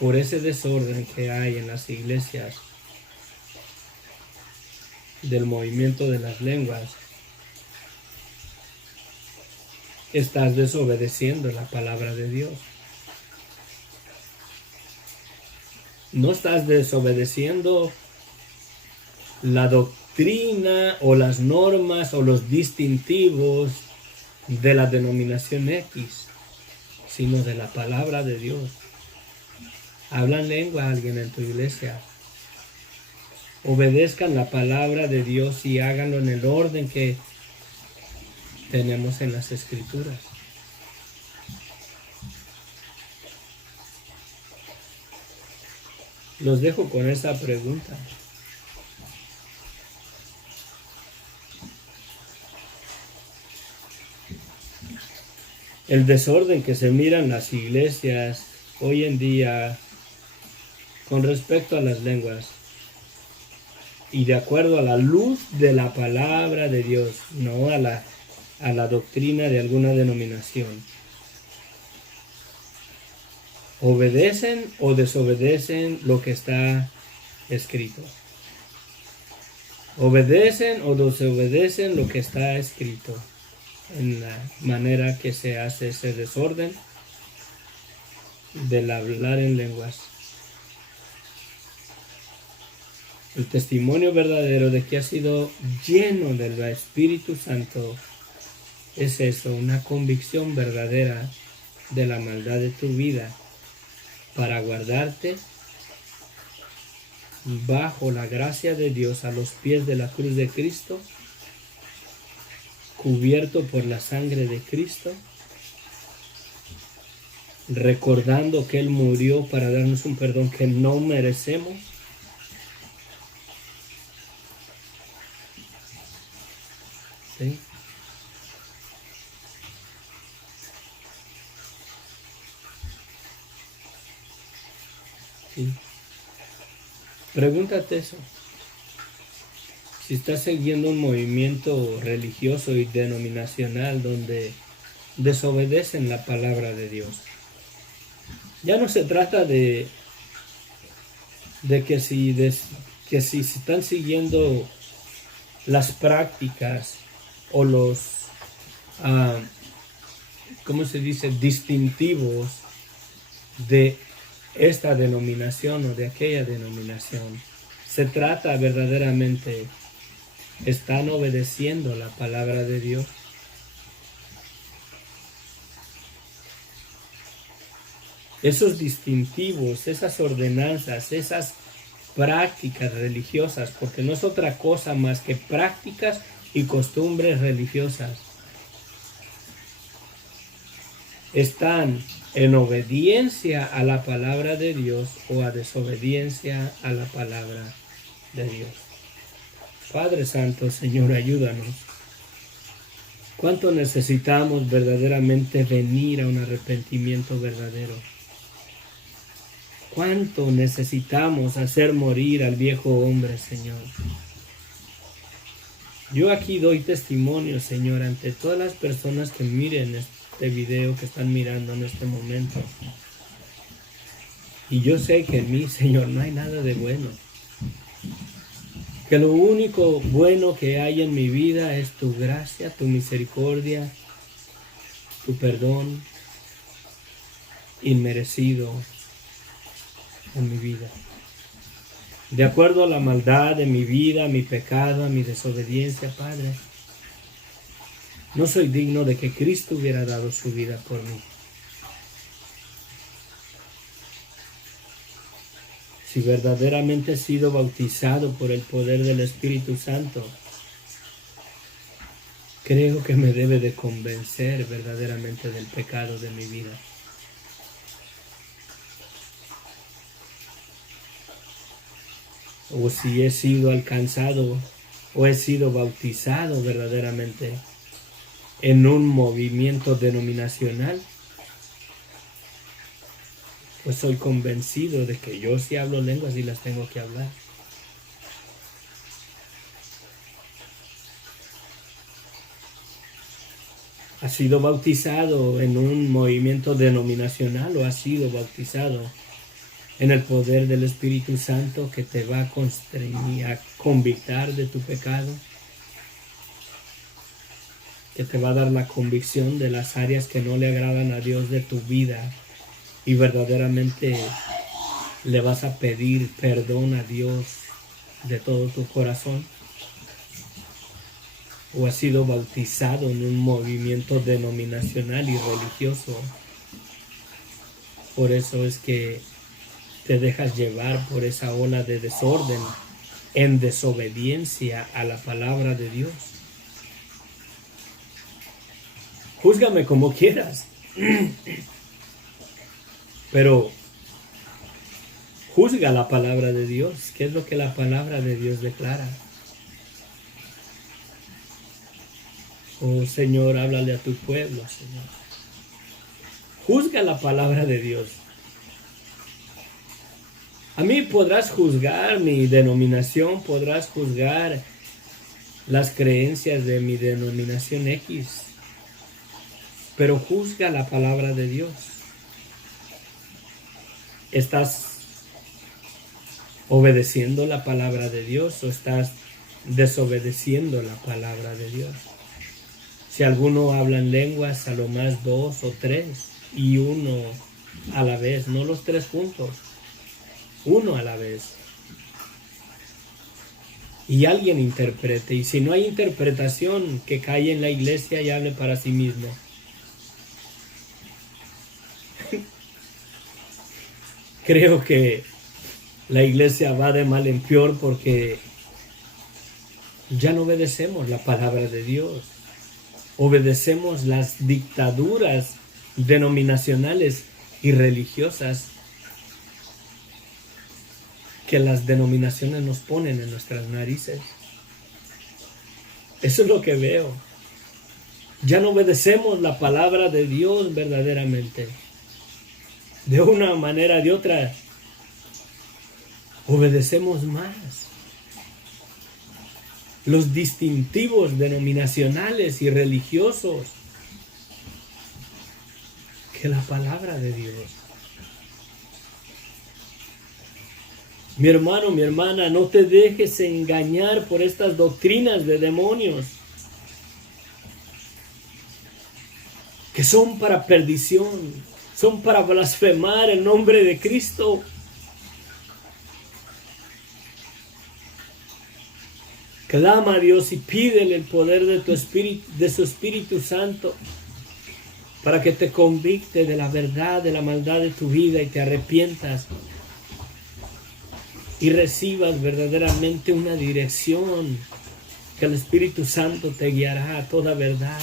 por ese desorden que hay en las iglesias del movimiento de las lenguas, estás desobedeciendo la palabra de Dios. No estás desobedeciendo la doctrina o las normas o los distintivos de la denominación X, sino de la palabra de Dios. ¿Hablan lengua alguien en tu iglesia? Obedezcan la palabra de Dios y háganlo en el orden que tenemos en las Escrituras. Los dejo con esa pregunta. El desorden que se mira en las iglesias hoy en día con respecto a las lenguas y de acuerdo a la luz de la palabra de Dios, no a la doctrina de alguna denominación. ¿Obedecen o desobedecen lo que está escrito? ¿Obedecen o desobedecen lo que está escrito? En la manera que se hace ese desorden del hablar en lenguas. El testimonio verdadero de que has sido lleno del Espíritu Santo es eso, una convicción verdadera de la maldad de tu vida para guardarte bajo la gracia de Dios a los pies de la cruz de Cristo, cubierto por la sangre de Cristo, recordando que Él murió para darnos un perdón que no merecemos. ¿Sí? Sí. Pregúntate eso. si estás siguiendo un movimiento religioso y denominacional donde desobedecen la palabra de Dios. Ya no se trata de que si se están siguiendo las prácticas o los, ¿cómo se dice?, distintivos de esta denominación o de aquella denominación. Se trata verdaderamente, ¿están obedeciendo la palabra de Dios? Esos distintivos, esas ordenanzas, esas prácticas religiosas, porque no es otra cosa más que prácticas y costumbres religiosas, están en obediencia a la palabra de Dios o a desobediencia a la palabra de Dios. Padre Santo, Señor, ayúdanos. ¿Cuánto necesitamos verdaderamente venir a un arrepentimiento verdadero? ¿Cuánto necesitamos hacer morir al viejo hombre, Señor? Yo aquí doy testimonio, Señor, ante todas las personas que miren este video, que están mirando en este momento. Y yo sé que en mí, Señor, no hay nada de bueno. Que lo único bueno que hay en mi vida es tu gracia, tu misericordia, tu perdón inmerecido en mi vida. De acuerdo a la maldad de mi vida, a mi pecado, a mi desobediencia, Padre, no soy digno de que Cristo hubiera dado su vida por mí. Si verdaderamente he sido bautizado por el poder del Espíritu Santo, creo que me debe de convencer verdaderamente del pecado de mi vida. O si he sido alcanzado o he sido bautizado verdaderamente en un movimiento denominacional, pues soy convencido de que yo sí hablo lenguas y las tengo que hablar. ¿Has sido bautizado en un movimiento denominacional o has sido bautizado en el poder del Espíritu Santo que te va a constreñir, a convictar de tu pecado? Que te va a dar la convicción de las áreas que no le agradan a Dios de tu vida y verdaderamente le vas a pedir perdón a Dios de todo tu corazón. O has sido bautizado en un movimiento denominacional y religioso. Por eso es que te dejas llevar por esa ola de desorden en desobediencia a la palabra de Dios. Júzgame como quieras, pero juzga la palabra de Dios. ¿Qué es lo que la palabra de Dios declara? Oh Señor, háblale a tu pueblo, Señor. Juzga la palabra de Dios. A mí podrás juzgar mi denominación, podrás juzgar las creencias de mi denominación X, pero juzga la palabra de Dios. ¿Estás obedeciendo la palabra de Dios o estás desobedeciendo la palabra de Dios? Si alguno habla en lenguas, a lo más 2 o 3 y uno a la vez, no los 3 juntos, uno a la vez. Y alguien interprete, y si no hay interpretación, que calle en la iglesia y hable para sí mismo. Creo que la iglesia va de mal en peor porque ya no obedecemos la palabra de Dios. Obedecemos las dictaduras denominacionales y religiosas que las denominaciones nos ponen en nuestras narices. Eso es lo que veo. Ya no obedecemos la palabra de Dios verdaderamente. De una manera o de otra, obedecemos más. los distintivos denominacionales y religiosos que la palabra de Dios. Mi hermano, mi hermana, no te dejes engañar por estas doctrinas de demonios que son para perdición, son para blasfemar el nombre de Cristo. Clama a Dios y pídele el poder de tu espíritu, de su Espíritu Santo, para que te convicte de la verdad, de la maldad de tu vida y te arrepientas y recibas verdaderamente una dirección, que el Espíritu Santo te guiará a toda verdad,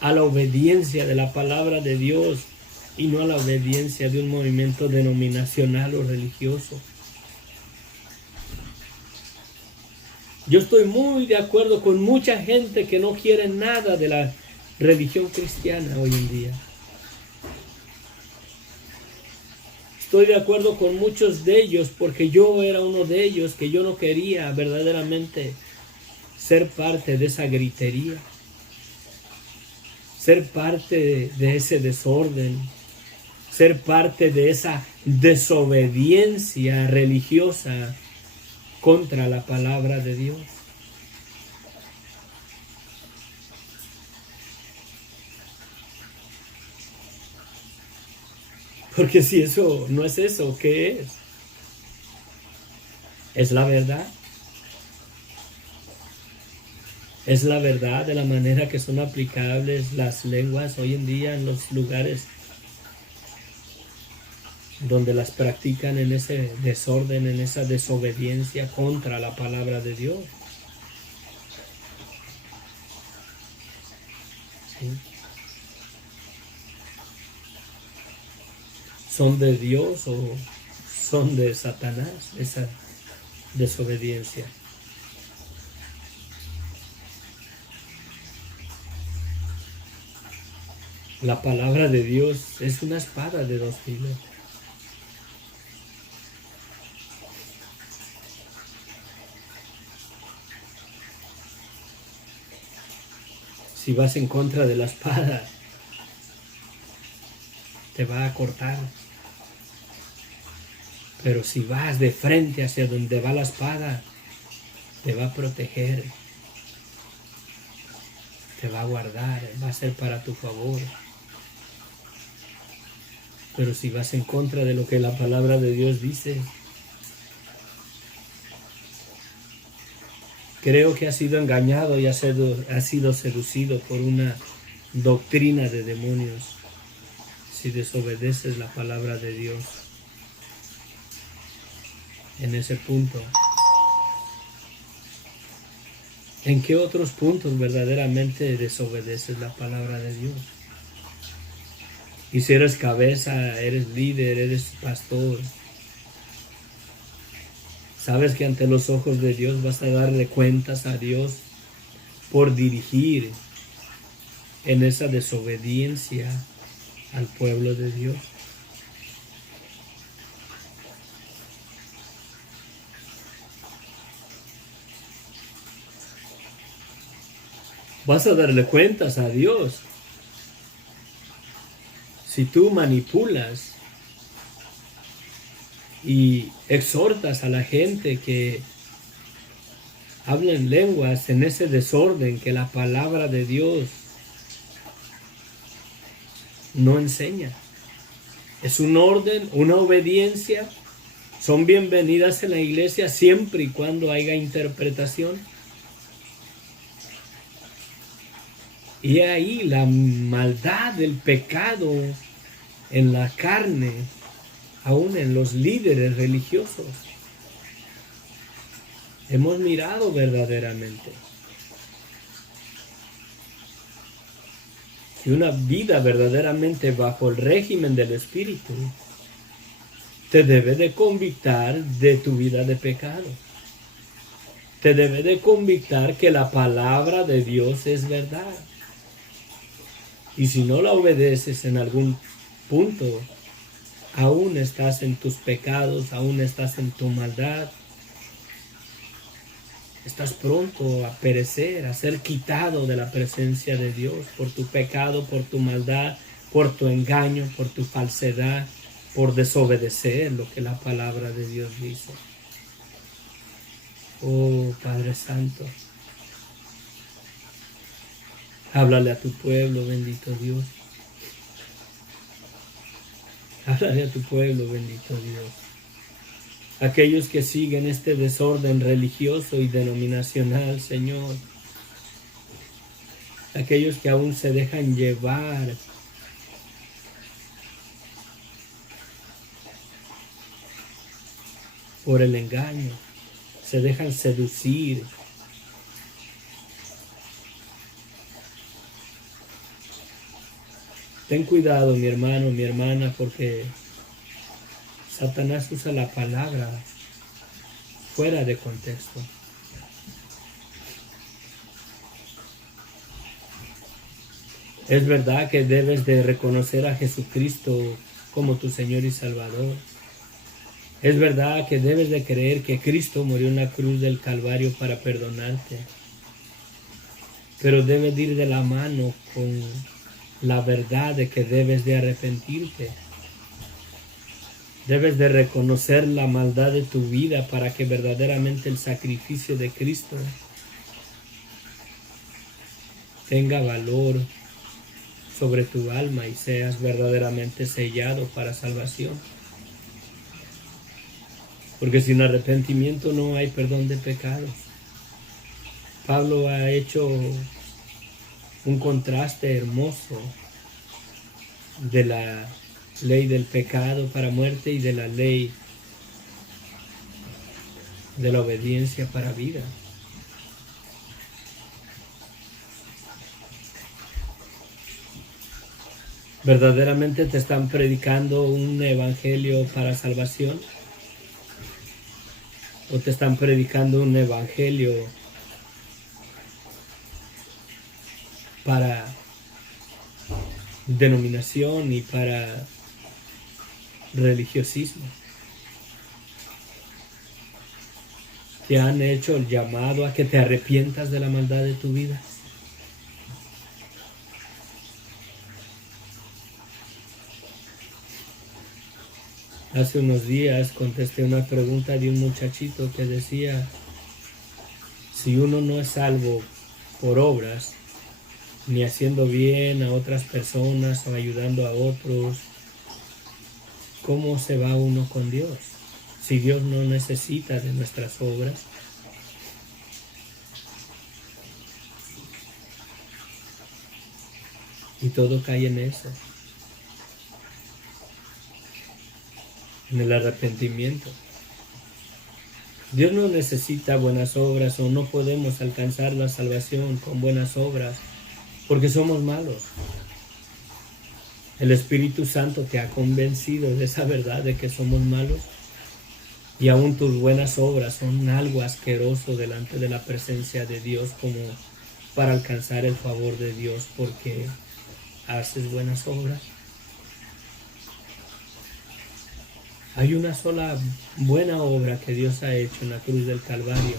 a la obediencia de la palabra de Dios y no a la obediencia de un movimiento denominacional o religioso. Yo estoy muy de acuerdo con mucha gente que no quiere nada de la religión cristiana hoy en día. Estoy de acuerdo con muchos de ellos porque yo era uno de ellos que yo no quería verdaderamente ser parte de esa gritería, ser parte de ese desorden, ser parte de esa desobediencia religiosa contra la palabra de Dios. Porque si eso no es eso, ¿qué es? ¿Es la verdad? ¿Es la verdad de la manera que son aplicables las lenguas hoy en día en los lugares donde las practican en ese desorden, en esa desobediencia contra la palabra de Dios? ¿Sí? ¿Son de Dios o son de Satanás esa desobediencia? La palabra de Dios es una espada de dos filos. Si vas en contra de la espada, te va a cortar. Pero si vas de frente hacia donde va la espada, te va a proteger, te va a guardar, va a ser para tu favor. Pero si vas en contra de lo que la palabra de Dios dice, creo que has sido engañado y has sido seducido por una doctrina de demonios si desobedeces la palabra de Dios. En ese punto, ¿en qué otros puntos verdaderamente desobedeces la palabra de Dios? Y si eres cabeza, eres líder, eres pastor, sabes que ante los ojos de Dios vas a darle cuentas a Dios por dirigir en esa desobediencia al pueblo de Dios. Vas a darle cuentas a Dios si tú manipulas y exhortas a la gente que habla en lenguas en ese desorden que la palabra de Dios no enseña. Es un orden, una obediencia. Son bienvenidas en la iglesia siempre y cuando haya interpretación. Y ahí la maldad del pecado en la carne, aún en los líderes religiosos. Hemos mirado verdaderamente que una vida verdaderamente bajo el régimen del Espíritu te debe de convictar de tu vida de pecado. Te debe de convictar que la palabra de Dios es verdad. Y si no la obedeces en algún punto, aún estás en tus pecados, aún estás en tu maldad. Estás pronto a perecer, a ser quitado de la presencia de Dios por tu pecado, por tu maldad, por tu engaño, por tu falsedad, por desobedecer lo que la palabra de Dios dice. Oh Padre Santo, háblale a tu pueblo, bendito Dios. Háblale a tu pueblo, bendito Dios. Aquellos que siguen este desorden religioso y denominacional, Señor. Aquellos que aún se dejan llevar por el engaño, se dejan seducir. Ten cuidado, mi hermano, mi hermana, porque Satanás usa la palabra fuera de contexto. Es verdad que debes de reconocer a Jesucristo como tu Señor y Salvador. Es verdad que debes de creer que Cristo murió en la cruz del Calvario para perdonarte. Pero debes de ir de la mano con la verdad de que debes de arrepentirte. Debes de reconocer la maldad de tu vida para que verdaderamente el sacrificio de Cristo tenga valor sobre tu alma y seas verdaderamente sellado para salvación. Porque sin arrepentimiento no hay perdón de pecados. Pablo ha hecho un contraste hermoso de la ley del pecado para muerte y de la ley de la obediencia para vida. ¿Verdaderamente te están predicando un evangelio para salvación? ¿O te están predicando un evangelio para denominación y para religiosismo? ¿Te han hecho el llamado a que te arrepientas de la maldad de tu vida? Hace unos días contesté una pregunta de un muchachito que decía, si uno no es salvo por obras, ni haciendo bien a otras personas o ayudando a otros, ¿cómo se va uno con Dios? Si Dios no necesita de nuestras obras. Y todo cae en eso. En el arrepentimiento. Dios no necesita buenas obras o no podemos alcanzar la salvación con buenas obras porque somos malos. El Espíritu Santo te ha convencido de esa verdad de que somos malos y aún tus buenas obras son algo asqueroso delante de la presencia de Dios como para alcanzar el favor de Dios porque haces buenas obras. Hay una sola buena obra que Dios ha hecho en la cruz del Calvario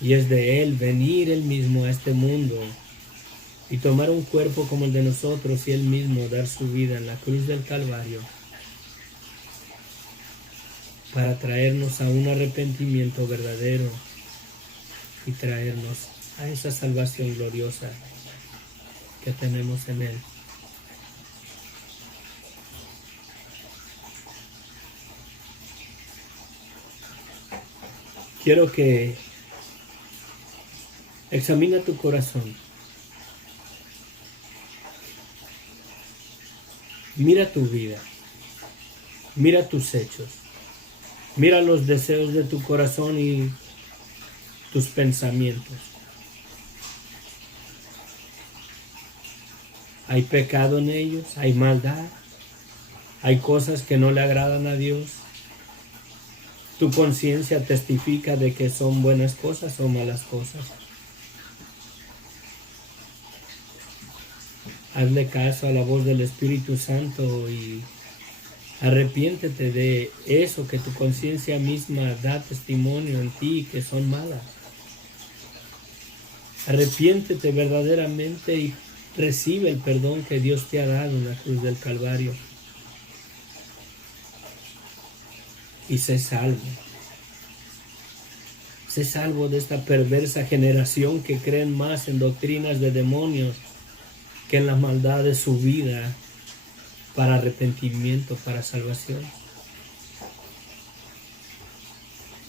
y es de Él venir Él mismo a este mundo y tomar un cuerpo como el de nosotros y Él mismo dar su vida en la cruz del Calvario para traernos a un arrepentimiento verdadero y traernos a esa salvación gloriosa que tenemos en Él. Quiero que examina tu corazón. Mira tu vida. Mira tus hechos. Mira los deseos de tu corazón y tus pensamientos. Hay pecado en ellos, hay maldad, hay cosas que no le agradan a Dios. Tu conciencia testifica de que son buenas cosas o malas cosas. Hazle caso a la voz del Espíritu Santo y arrepiéntete de eso que tu conciencia misma da testimonio en ti que son malas. Arrepiéntete verdaderamente y recibe el perdón que Dios te ha dado en la cruz del Calvario. Y sé salvo. Sé salvo de esta perversa generación que creen más en doctrinas de demonios que en la maldad de su vida para arrepentimiento, para salvación.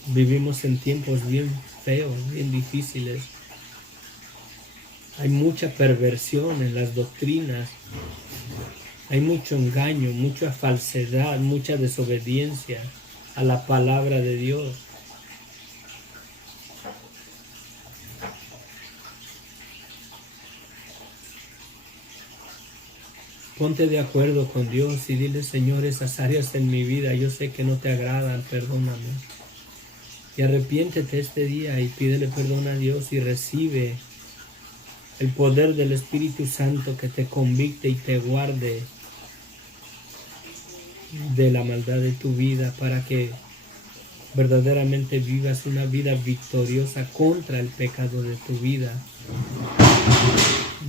Vivimos en tiempos bien feos, bien difíciles. Hay mucha perversión en las doctrinas. Hay mucho engaño, mucha falsedad, mucha desobediencia a la palabra de Dios. Ponte de acuerdo con Dios y dile, Señor, esas áreas en mi vida yo sé que no te agradan, perdóname. Y arrepiéntete este día y pídele perdón a Dios y recibe el poder del Espíritu Santo que te convicte y te guarde de la maldad de tu vida para que verdaderamente vivas una vida victoriosa contra el pecado de tu vida,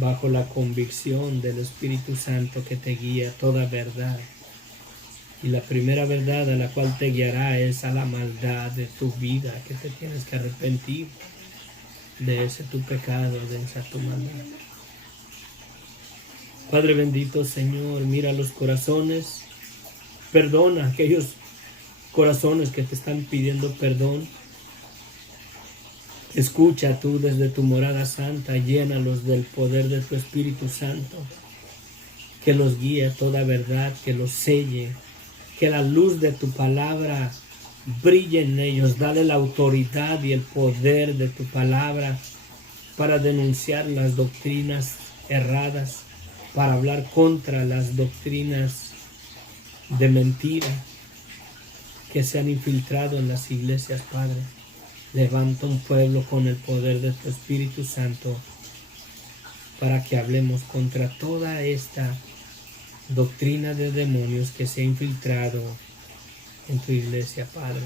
bajo la convicción del Espíritu Santo que te guía a toda verdad. Y la primera verdad a la cual te guiará es a la maldad de tu vida, que te tienes que arrepentir de ese tu pecado, de esa tu maldad. Padre bendito, Señor, mira los corazones, perdona aquellos corazones que te están pidiendo perdón. Escucha tú desde tu morada santa, llénalos del poder de tu Espíritu Santo, que los guíe a toda verdad, que los selle, que la luz de tu palabra brille en ellos. Dale la autoridad y el poder de tu palabra para denunciar las doctrinas erradas, para hablar contra las doctrinas de mentira que se han infiltrado en las iglesias, Padre. Levanta un pueblo con el poder de tu Espíritu Santo para que hablemos contra toda esta doctrina de demonios que se ha infiltrado en tu iglesia, Padre.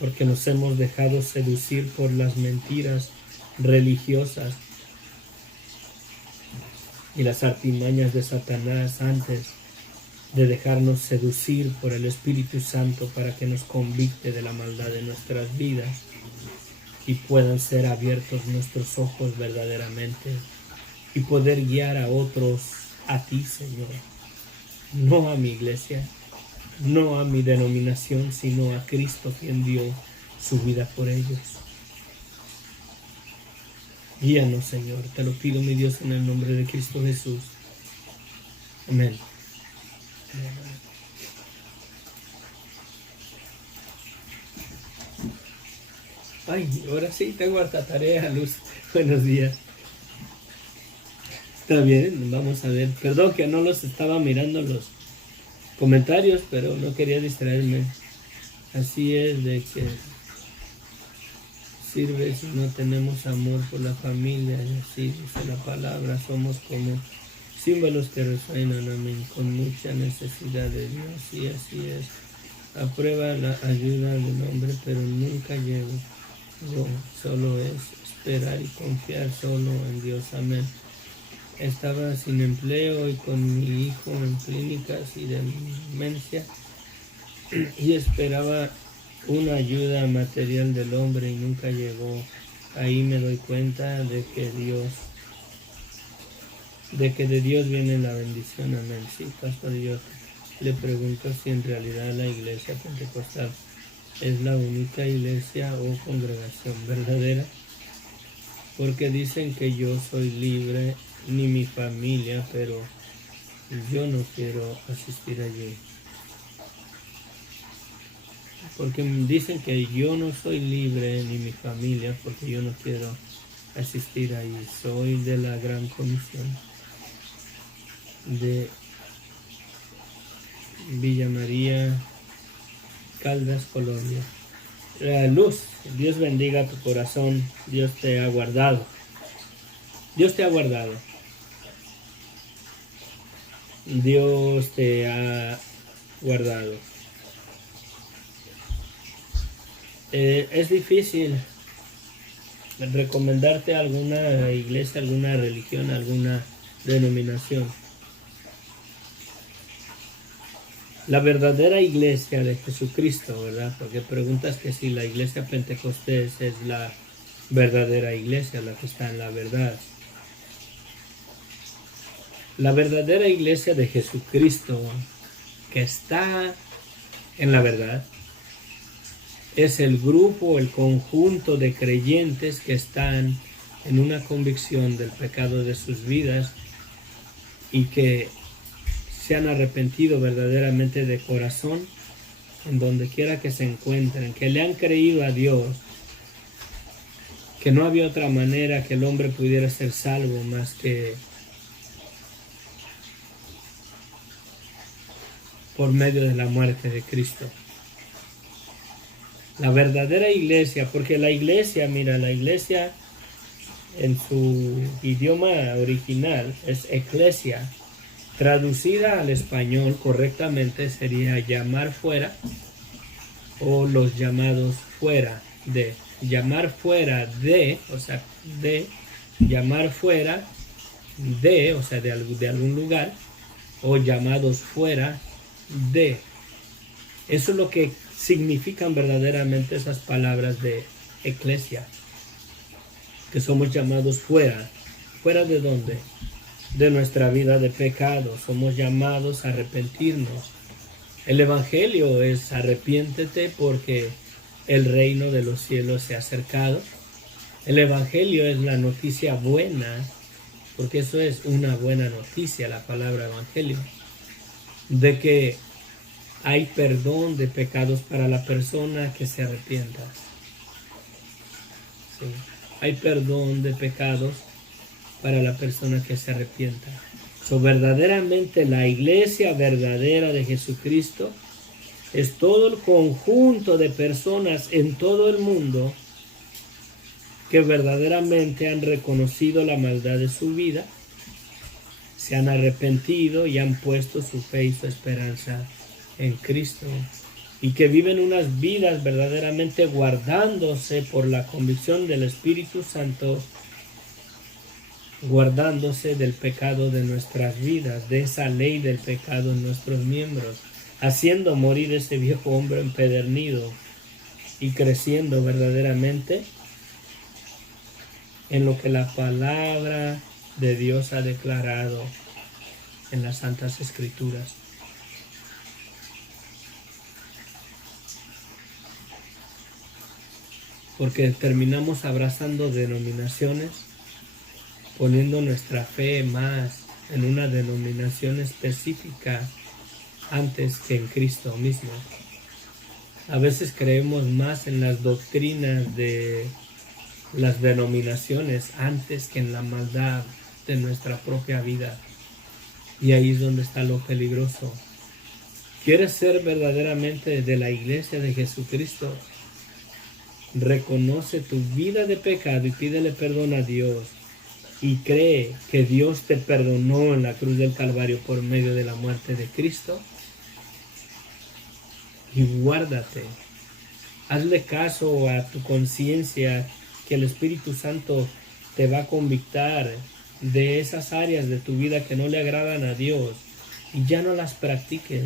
Porque nos hemos dejado seducir por las mentiras religiosas y las artimañas de Satanás antes de dejarnos seducir por el Espíritu Santo para que nos convicte de la maldad de nuestras vidas y puedan ser abiertos nuestros ojos verdaderamente y poder guiar a otros a ti, Señor. No a mi iglesia, no a mi denominación, sino a Cristo, quien dio su vida por ellos. Guíanos, Señor, te lo pido, mi Dios, en el nombre de Cristo Jesús. Amén. Ay, ahora sí tengo harta tarea, Luz. Buenos días. Está bien, vamos a ver. Perdón que no los estaba mirando los comentarios, pero no quería distraerme. Así es de que sirve si no tenemos amor por la familia. Y así dice la palabra, somos como símbolos que resuenan, amén, con mucha necesidad de Dios. Y así es. Aprueba la ayuda del hombre, pero nunca llego. Yo solo es esperar y confiar solo en Dios. Amén. Estaba sin empleo y con mi hijo en clínicas y demencia y esperaba una ayuda material del hombre y nunca llegó. Ahí me doy cuenta de que de Dios viene la bendición. Amén. Sí, pastor, yo le pregunto si en realidad la iglesia pentecostal es la única iglesia o congregación verdadera, porque dicen que yo soy libre, ni mi familia, pero yo no quiero asistir allí. Porque dicen que yo no soy libre, ni mi familia, porque yo no quiero asistir ahí. Soy de la Gran Comisión de Villa María, Caldas, Colombia. Luz, Dios bendiga tu corazón. Dios te ha guardado. Dios te ha guardado. Dios te ha guardado. Es difícil recomendarte alguna iglesia, alguna religión, alguna denominación. La verdadera iglesia de Jesucristo, ¿verdad? Porque preguntas que si la iglesia Pentecostés es la verdadera iglesia, la que está en la verdad. La verdadera iglesia de Jesucristo, que está en la verdad, es el grupo, el conjunto de creyentes que están en una convicción del pecado de sus vidas y que se han arrepentido verdaderamente de corazón en donde quiera que se encuentren, que le han creído a Dios, que no había otra manera que el hombre pudiera ser salvo más que por medio de la muerte de Cristo. La verdadera iglesia, porque la iglesia, mira, la iglesia en su idioma original es eclesia. Traducida al español correctamente sería llamar fuera o los llamados fuera de. Llamar fuera de, o sea, de, llamar fuera de, o sea, de algún lugar, o llamados fuera de. Eso es lo que significan verdaderamente esas palabras de eclesia, que somos llamados fuera. ¿Fuera de dónde? De nuestra vida de pecado. Somos llamados a arrepentirnos. El evangelio es arrepiéntete porque el reino de los cielos se ha acercado. El evangelio es la noticia buena, porque eso es una buena noticia, la palabra evangelio, de que hay perdón de pecados para la persona que se arrepienta. Sí. Hay perdón de pecados para la persona que se arrepienta. Verdaderamente la iglesia verdadera de Jesucristo es todo el conjunto de personas en todo el mundo que verdaderamente han reconocido la maldad de su vida, se han arrepentido y han puesto su fe y su esperanza en Cristo, y que viven unas vidas verdaderamente guardándose por la convicción del Espíritu Santo, guardándose del pecado de nuestras vidas, de esa ley del pecado en nuestros miembros, haciendo morir ese viejo hombre empedernido y creciendo verdaderamente en lo que la palabra de Dios ha declarado en las Santas Escrituras. Porque terminamos abrazando denominaciones, poniendo nuestra fe más en una denominación específica antes que en Cristo mismo. A veces creemos más en las doctrinas de las denominaciones antes que en la maldad de nuestra propia vida. Y ahí es donde está lo peligroso. ¿Quieres ser verdaderamente de la iglesia de Jesucristo? Reconoce tu vida de pecado y pídele perdón a Dios. Y cree que Dios te perdonó en la cruz del Calvario por medio de la muerte de Cristo. Y guárdate. Hazle caso a tu conciencia, que el Espíritu Santo te va a convictar de esas áreas de tu vida que no le agradan a Dios. Y ya no las practiques.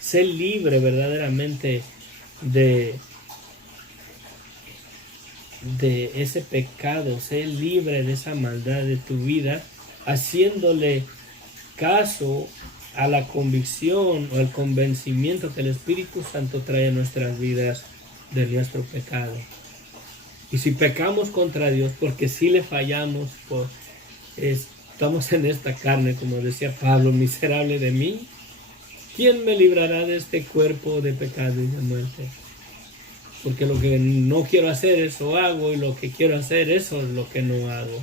Sé libre verdaderamente de ese pecado, sé libre de esa maldad de tu vida, haciéndole caso a la convicción o al convencimiento que el Espíritu Santo trae a nuestras vidas de nuestro pecado. Y si pecamos contra Dios, porque si le fallamos, estamos en esta carne, como decía Pablo, miserable de mí, ¿quién me librará de este cuerpo de pecado y de muerte? Porque lo que no quiero hacer, eso hago, y lo que quiero hacer, eso es lo que no hago.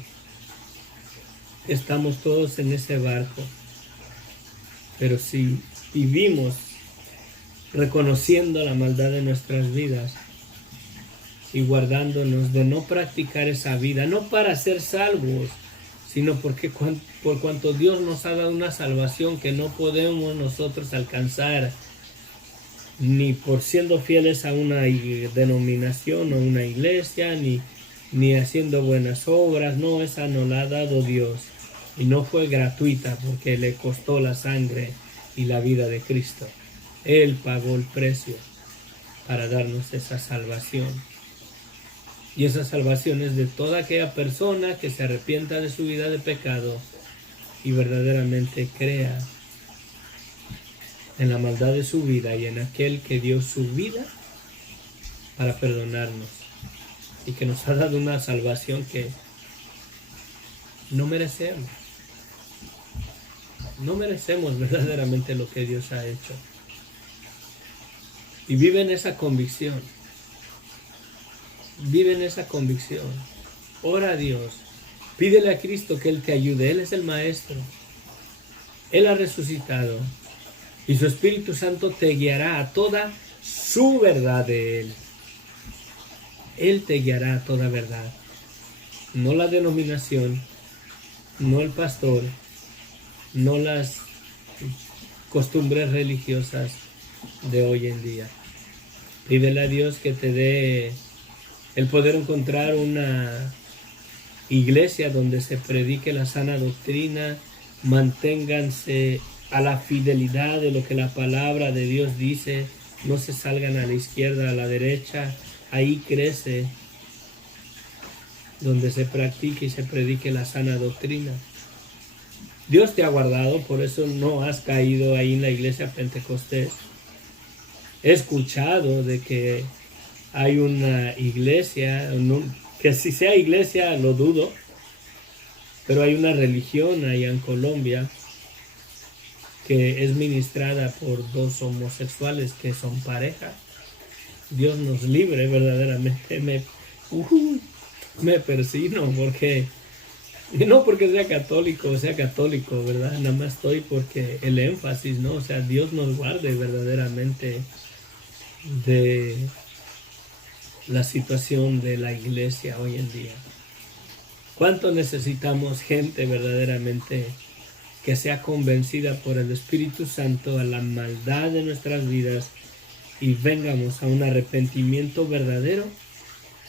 Estamos todos en ese barco. Pero si vivimos reconociendo la maldad de nuestras vidas y guardándonos de no practicar esa vida, no para ser salvos, sino porque por cuanto Dios nos ha dado una salvación que no podemos nosotros alcanzar, ni por siendo fieles a una denominación o una iglesia, ni ni haciendo buenas obras. No, esa no la ha dado Dios. Y no fue gratuita porque le costó la sangre y la vida de Cristo. Él pagó el precio para darnos esa salvación. Y esa salvación es de toda aquella persona que se arrepienta de su vida de pecado y verdaderamente crea en la maldad de su vida y en aquel que dio su vida para perdonarnos y que nos ha dado una salvación que no merecemos. No merecemos verdaderamente lo que Dios ha hecho. Y vive en esa convicción. Vive en esa convicción. Ora a Dios. Pídele a Cristo que Él te ayude. Él es el Maestro. Él ha resucitado. Y su Espíritu Santo te guiará a toda su verdad de Él. Él te guiará a toda verdad. No la denominación, no el pastor, no las costumbres religiosas de hoy en día. Pídele a Dios que te dé el poder encontrar una iglesia donde se predique la sana doctrina, manténganse a la fidelidad de lo que la palabra de Dios dice, no se salgan a la izquierda, a la derecha. Ahí crece donde se practique y se predique la sana doctrina. Dios te ha guardado, por eso no has caído ahí en la iglesia Pentecostés. He escuchado de que hay una iglesia, que si sea iglesia lo dudo, pero hay una religión allá en Colombia que es ministrada por dos homosexuales que son pareja. Dios nos libre, verdaderamente me persino porque, no porque sea católico, ¿verdad? Nada más estoy porque el énfasis, ¿no? O sea, Dios nos guarde verdaderamente de la situación de la iglesia hoy en día. ¿Cuánto necesitamos gente verdaderamente que sea convencida por el Espíritu Santo a la maldad de nuestras vidas y vengamos a un arrepentimiento verdadero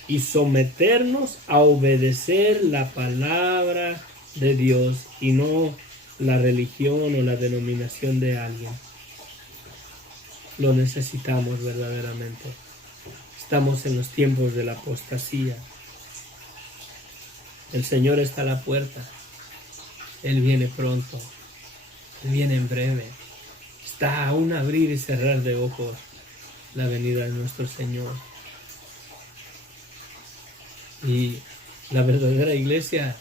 y someternos a obedecer la palabra de Dios y no la religión o la denominación de alguien? Lo necesitamos verdaderamente. Estamos en los tiempos de la apostasía. El Señor está a la puerta. Él viene pronto. Él viene en breve. Está a un abrir y cerrar de ojos la venida de nuestro Señor. Y la verdadera iglesia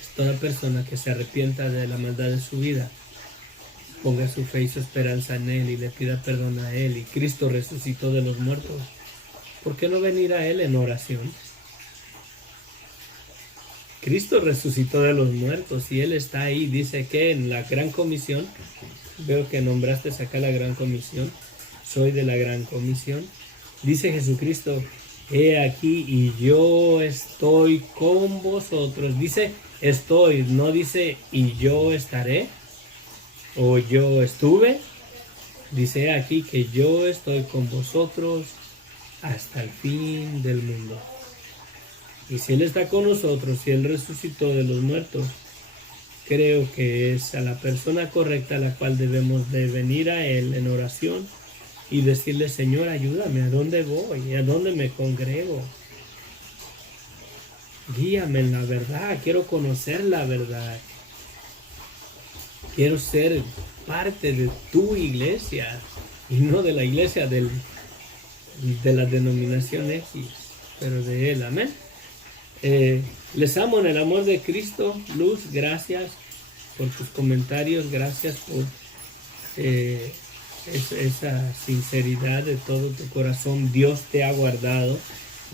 es toda persona que se arrepienta de la maldad de su vida, ponga su fe y su esperanza en Él y le pida perdón a Él. Y Cristo resucitó de los muertos. ¿Por qué no venir a Él en oración? Cristo resucitó de los muertos y Él está ahí. Dice que en la Gran Comisión, veo que nombraste acá la Gran Comisión, soy de la Gran Comisión. Dice Jesucristo, he aquí y yo estoy con vosotros. Dice estoy, no dice y yo estaré o yo estuve. Dice aquí que yo estoy con vosotros hasta el fin del mundo. Y si Él está con nosotros, si Él resucitó de los muertos, creo que es a la persona correcta a la cual debemos de venir a Él en oración y decirle, Señor, ayúdame, ¿a dónde voy? ¿A dónde me congrego? Guíame en la verdad, quiero conocer la verdad. Quiero ser parte de tu iglesia y no de la iglesia de la denominación X, pero de Él, amén. Les amo en el amor de Cristo. Luz, gracias por tus comentarios, gracias por esa sinceridad de todo tu corazón. Dios te ha guardado,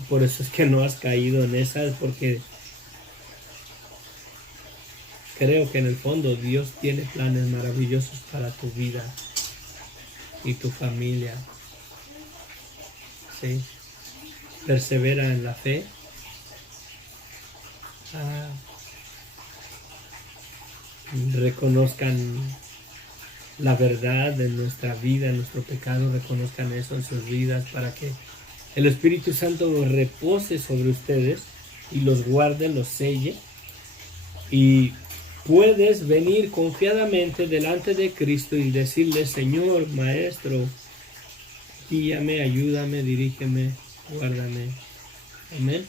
por eso es que no has caído en esas, porque creo que en el fondo Dios tiene planes maravillosos para tu vida y tu familia. ¿Sí? Persevera en la fe. Reconozcan la verdad de nuestra vida, nuestro pecado, reconozcan eso en sus vidas para que el Espíritu Santo repose sobre ustedes y los guarde, los selle. Y puedes venir confiadamente delante de Cristo y decirle: Señor, Maestro, guíame, ayúdame, dirígeme, guárdame. Amén.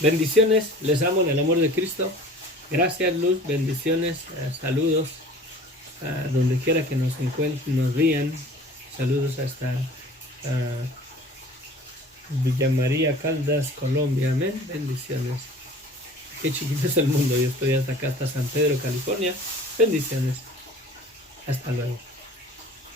Bendiciones, les amo en el amor de Cristo. Gracias, Luz, bendiciones, saludos a donde quiera que nos encuentren, nos vean. Saludos hasta Villa María, Caldas, Colombia. Amén, bendiciones. Qué chiquito es el mundo, yo estoy hasta acá, hasta San Pedro, California. Bendiciones. Hasta luego.